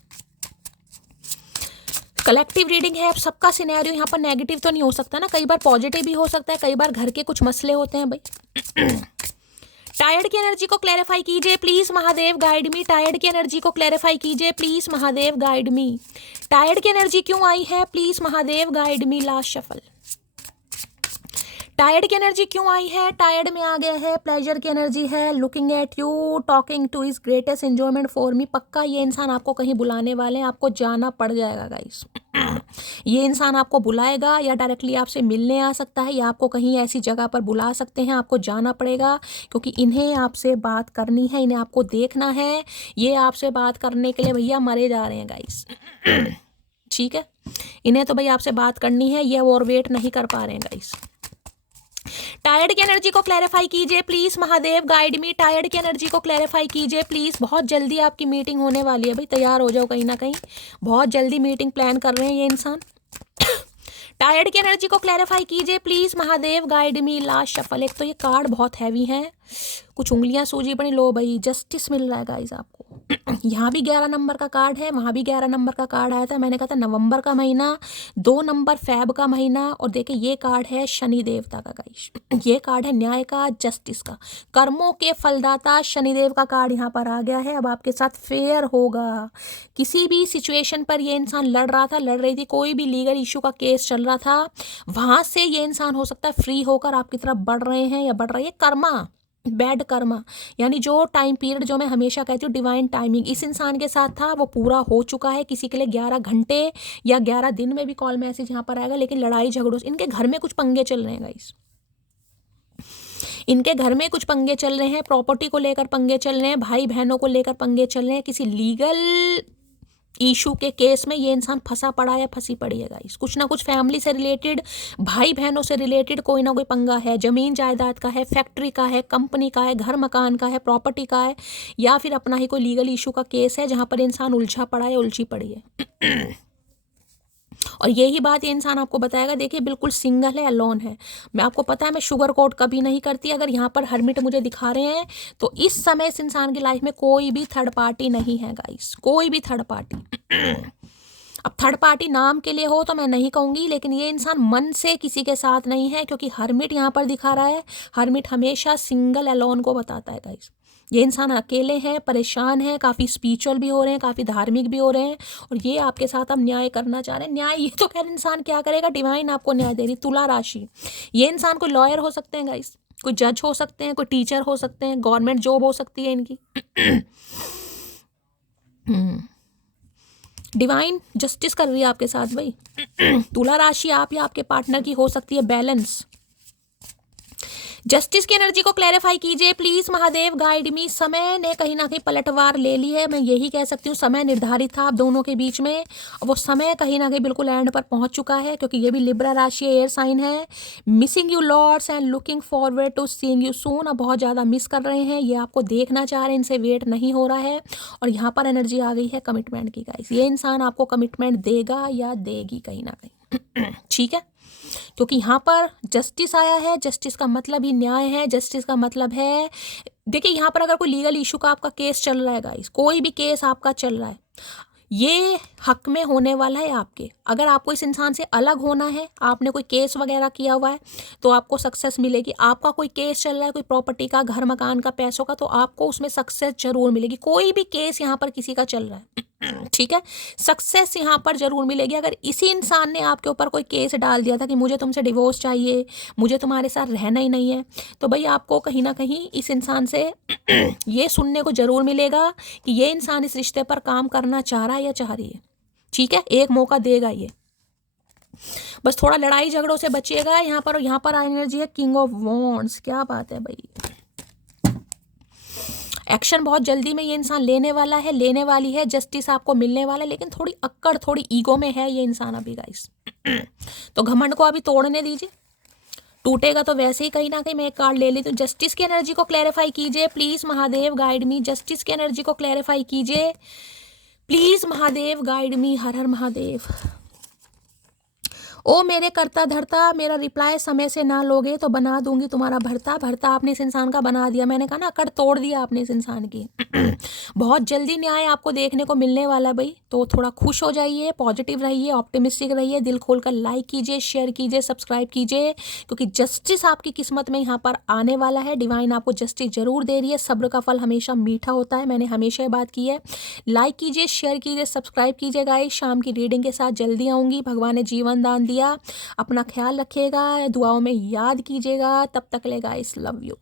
कलेक्टिव रीडिंग है, अब सबका सिनेरियो यहाँ पर नेगेटिव तो नहीं हो सकता ना, कई बार पॉजिटिव भी हो सकता है, कई बार घर के कुछ मसले होते हैं भाई। टायर्ड की एनर्जी को क्लैरिफाई कीजिए please Mahadev guide me, tired की एनर्जी को क्लैरिफाई कीजिए please Mahadev guide me. Tired की एनर्जी क्यों आई है, please Mahadev guide me, last shuffle. Tired की एनर्जी क्यों आई है, टायर्ड में आ गया है, प्लेजर की एनर्जी है, looking at you, talking two is greatest enjoyment for me. पक्का ये इंसान आपको कहीं बुलाने वाले हैं, आपको जाना पड़ जाएगा गाइस। ये इंसान आपको बुलाएगा या डायरेक्टली आपसे मिलने आ सकता है, या आपको कहीं ऐसी जगह पर बुला सकते हैं, आपको जाना पड़ेगा क्योंकि इन्हें आपसे बात करनी है, इन्हें आपको देखना है। ये आपसे बात करने के लिए भैया मरे जा रहे हैं गाइस। ठीक है, इन्हें तो भाई आपसे बात करनी है, ये और वेट नहीं कर पा रहे हैं गाइस। टायर्ड की एनर्जी को क्लैरिफाई कीजिए please Mahadev guide me, tired की एनर्जी को क्लैरिफाई कीजिए प्लीज। बहुत जल्दी आपकी मीटिंग होने वाली है भाई, तैयार हो जाओ कहीं ना कहीं, बहुत जल्दी मीटिंग प्लान कर रहे हैं ये इंसान। टायर्ड की एनर्जी को क्लैरिफाई कीजिए please Mahadev guide me, last shuffle. एक तो ये कार्ड बहुत हैवी है, कुछ उंगलियां सूजी पड़ी। लो भाई जस्टिस मिल रहा है गाइस आपको। यहाँ भी 11 नंबर का कार्ड है, वहाँ भी 11 नंबर का कार्ड आया था। मैंने कहा था नवंबर का महीना, 2 नंबर फैब का महीना, और देखिए ये कार्ड है शनि देवता का गाइस। ये कार्ड है न्याय का, जस्टिस का, कर्मों के फलदाता शनिदेव का कार्ड यहाँ पर आ गया है। अब आपके साथ फेयर होगा। किसी भी सिचुएशन पर ये इंसान लड़ रहा था, लड़ रही थी, कोई भी लीगल इशू का केस चल रहा था, वहाँ से ये इंसान हो सकता है फ्री होकर आपकी तरफ बढ़ रहे हैं या बढ़ रही है। कर्मा, बैड कर्मा, यानी जो टाइम पीरियड जो मैं हमेशा कहती हूँ डिवाइन टाइमिंग इस इंसान के साथ था वो पूरा हो चुका है। किसी के लिए 11 घंटे या 11 दिन में भी कॉल मैसेज यहाँ पर आएगा, लेकिन लड़ाई झगड़ों से इनके घर में कुछ पंगे चल रहे हैं गाइस। इनके घर में कुछ पंगे चल रहे हैं, प्रॉपर्टी को लेकर पंगे चल रहे हैं, भाई बहनों को लेकर पंगे चल रहे हैं, किसी लीगल इशू के केस में ये इंसान फंसा पड़ा है, फंसी पड़ी है गाइस। कुछ ना कुछ फैमिली से रिलेटेड, भाई बहनों से रिलेटेड कोई ना कोई पंगा है, जमीन जायदाद का है, फैक्ट्री का है, कंपनी का है, घर मकान का है, प्रॉपर्टी का है, या फिर अपना ही कोई लीगल इशू का केस है जहाँ पर इंसान उलझा पड़ा है, उलझी पड़ी है। और यही बात ये इंसान आपको बताएगा। देखिए बिल्कुल सिंगल है, अलोन है। मैं आपको पता है मैं शुगर कोट कभी नहीं करती। अगर यहाँ पर हर्मिट मुझे दिखा रहे हैं तो इस समय इस इंसान की लाइफ में कोई भी थर्ड पार्टी नहीं है गाइस, कोई भी थर्ड पार्टी। अब थर्ड पार्टी नाम के लिए हो तो मैं नहीं कहूँगी, लेकिन ये इंसान मन से किसी के साथ नहीं है, क्योंकि हर्मिट यहाँ पर दिखा रहा है। हर्मिट हमेशा सिंगल अलोन को बताता है गाइस। ये इंसान अकेले हैं, परेशान हैं, काफ़ी स्पिरिचुअल भी हो रहे हैं, काफ़ी धार्मिक भी हो रहे हैं, और ये आपके साथ अब न्याय करना चाह रहे हैं। न्याय ये तो खैर इंसान क्या करेगा, डिवाइन आपको न्याय दे रही। तुला राशि, ये इंसान कोई लॉयर हो सकते हैं गाइस, कोई जज हो सकते हैं, कोई टीचर हो सकते हैं, गवर्नमेंट जॉब हो सकती है इनकी। डिवाइन जस्टिस कर रही है आपके साथ भाई। तुला राशि आप या आपके पार्टनर की हो सकती है बैलेंस। जस्टिस की एनर्जी को क्लैरिफाई कीजिए प्लीज महादेव, गाइड मी। समय ने कहीं ना कहीं पलटवार ले ली है, मैं यही कह सकती हूँ। समय निर्धारित था आप दोनों के बीच में, वो समय कहीं ना कहीं बिल्कुल एंड पर पहुंच चुका है, क्योंकि ये भी लिब्रा राशि एयर साइन है। Missing you lords and looking forward to seeing you soon. अब बहुत ज़्यादा मिस कर रहे हैं, ये आपको देखना चाह रहे हैं, इनसे वेट नहीं हो रहा है। और यहाँ पर एनर्जी आ गई है कमिटमेंट की गाइस। ये इंसान आपको कमिटमेंट देगा या देगी कहीं ना कहीं। ठीक है, क्योंकि यहाँ पर जस्टिस आया है। जस्टिस का मतलब ही न्याय है, जस्टिस का मतलब है, देखिए यहाँ पर अगर कोई लीगल इशू का आपका केस चल रहा है गाइस, कोई भी केस आपका चल रहा है, ये हक में होने वाला है आपके। अगर आपको इस इंसान से अलग होना है, आपने कोई केस वगैरह किया हुआ है, तो आपको सक्सेस मिलेगी। आपका कोई केस चल रहा है, कोई प्रॉपर्टी का, घर मकान का, पैसों का, तो आपको उसमें सक्सेस जरूर मिलेगी। कोई भी केस यहाँ पर किसी का चल रहा है, ठीक है, सक्सेस यहाँ पर जरूर मिलेगी। अगर इसी इंसान ने आपके ऊपर कोई केस डाल दिया था कि मुझे तुमसे डिवोर्स चाहिए, मुझे तुम्हारे साथ रहना ही नहीं है, तो भाई आपको कहीं ना कहीं इस इंसान से ये सुनने को जरूर मिलेगा कि ये इंसान इस रिश्ते पर काम करना चाह रहा है या चाह रही है। ठीक है, एक मौका देगा ये, बस थोड़ा लड़ाई झगड़ों से बचिएगा। यहाँ पर एनर्जी है किंग ऑफ वॉन्ड्स। क्या बात है भाई, एक्शन बहुत जल्दी में ये इंसान लेने वाला है, लेने वाली है। जस्टिस आपको मिलने वाला है, लेकिन थोड़ी अक्कड़, थोड़ी ईगो में है ये इंसान अभी गाइस। तो घमंड को अभी तोड़ने दीजिए, टूटेगा तो वैसे ही। कहीं ना कहीं मैं एक कार्ड ले ली। तो जस्टिस की एनर्जी को क्लैरिफाई कीजिए please Mahadev, guide me. Justice की एनर्जी को क्लैरिफाई कीजिए प्लीज महादेव, गाइड मी। हर हर महादेव। ओ मेरे करता धरता, मेरा रिप्लाई समय से ना लोगे तो बना दूंगी तुम्हारा भरता। भरता आपने इस इंसान का बना दिया। मैंने कहा ना, अकड़ तोड़ दिया आपने इस इंसान की। बहुत जल्दी न्याय आपको देखने को मिलने वाला है भाई। तो थोड़ा खुश हो जाइए, पॉजिटिव रहिए, ऑप्टिमिस्टिक रहिए, दिल खोलकर लाइक कीजिए, शेयर कीजिए, सब्सक्राइब कीजिए, क्योंकि जस्टिस आपकी किस्मत में यहाँ पर आने वाला है। डिवाइन आपको जस्टिस जरूर दे रही है। सब्र का फल हमेशा मीठा होता है, मैंने हमेशा ये बात की है। लाइक कीजिए, शेयर कीजिए, सब्सक्राइब कीजिए गाइस। शाम की रीडिंग के साथ जल्दी आऊँगी। भगवान ने जीवन दान दिया, अपना ख्याल रखिएगा, दुआओं में याद कीजिएगा। तब तक ले गाइस, लव यू।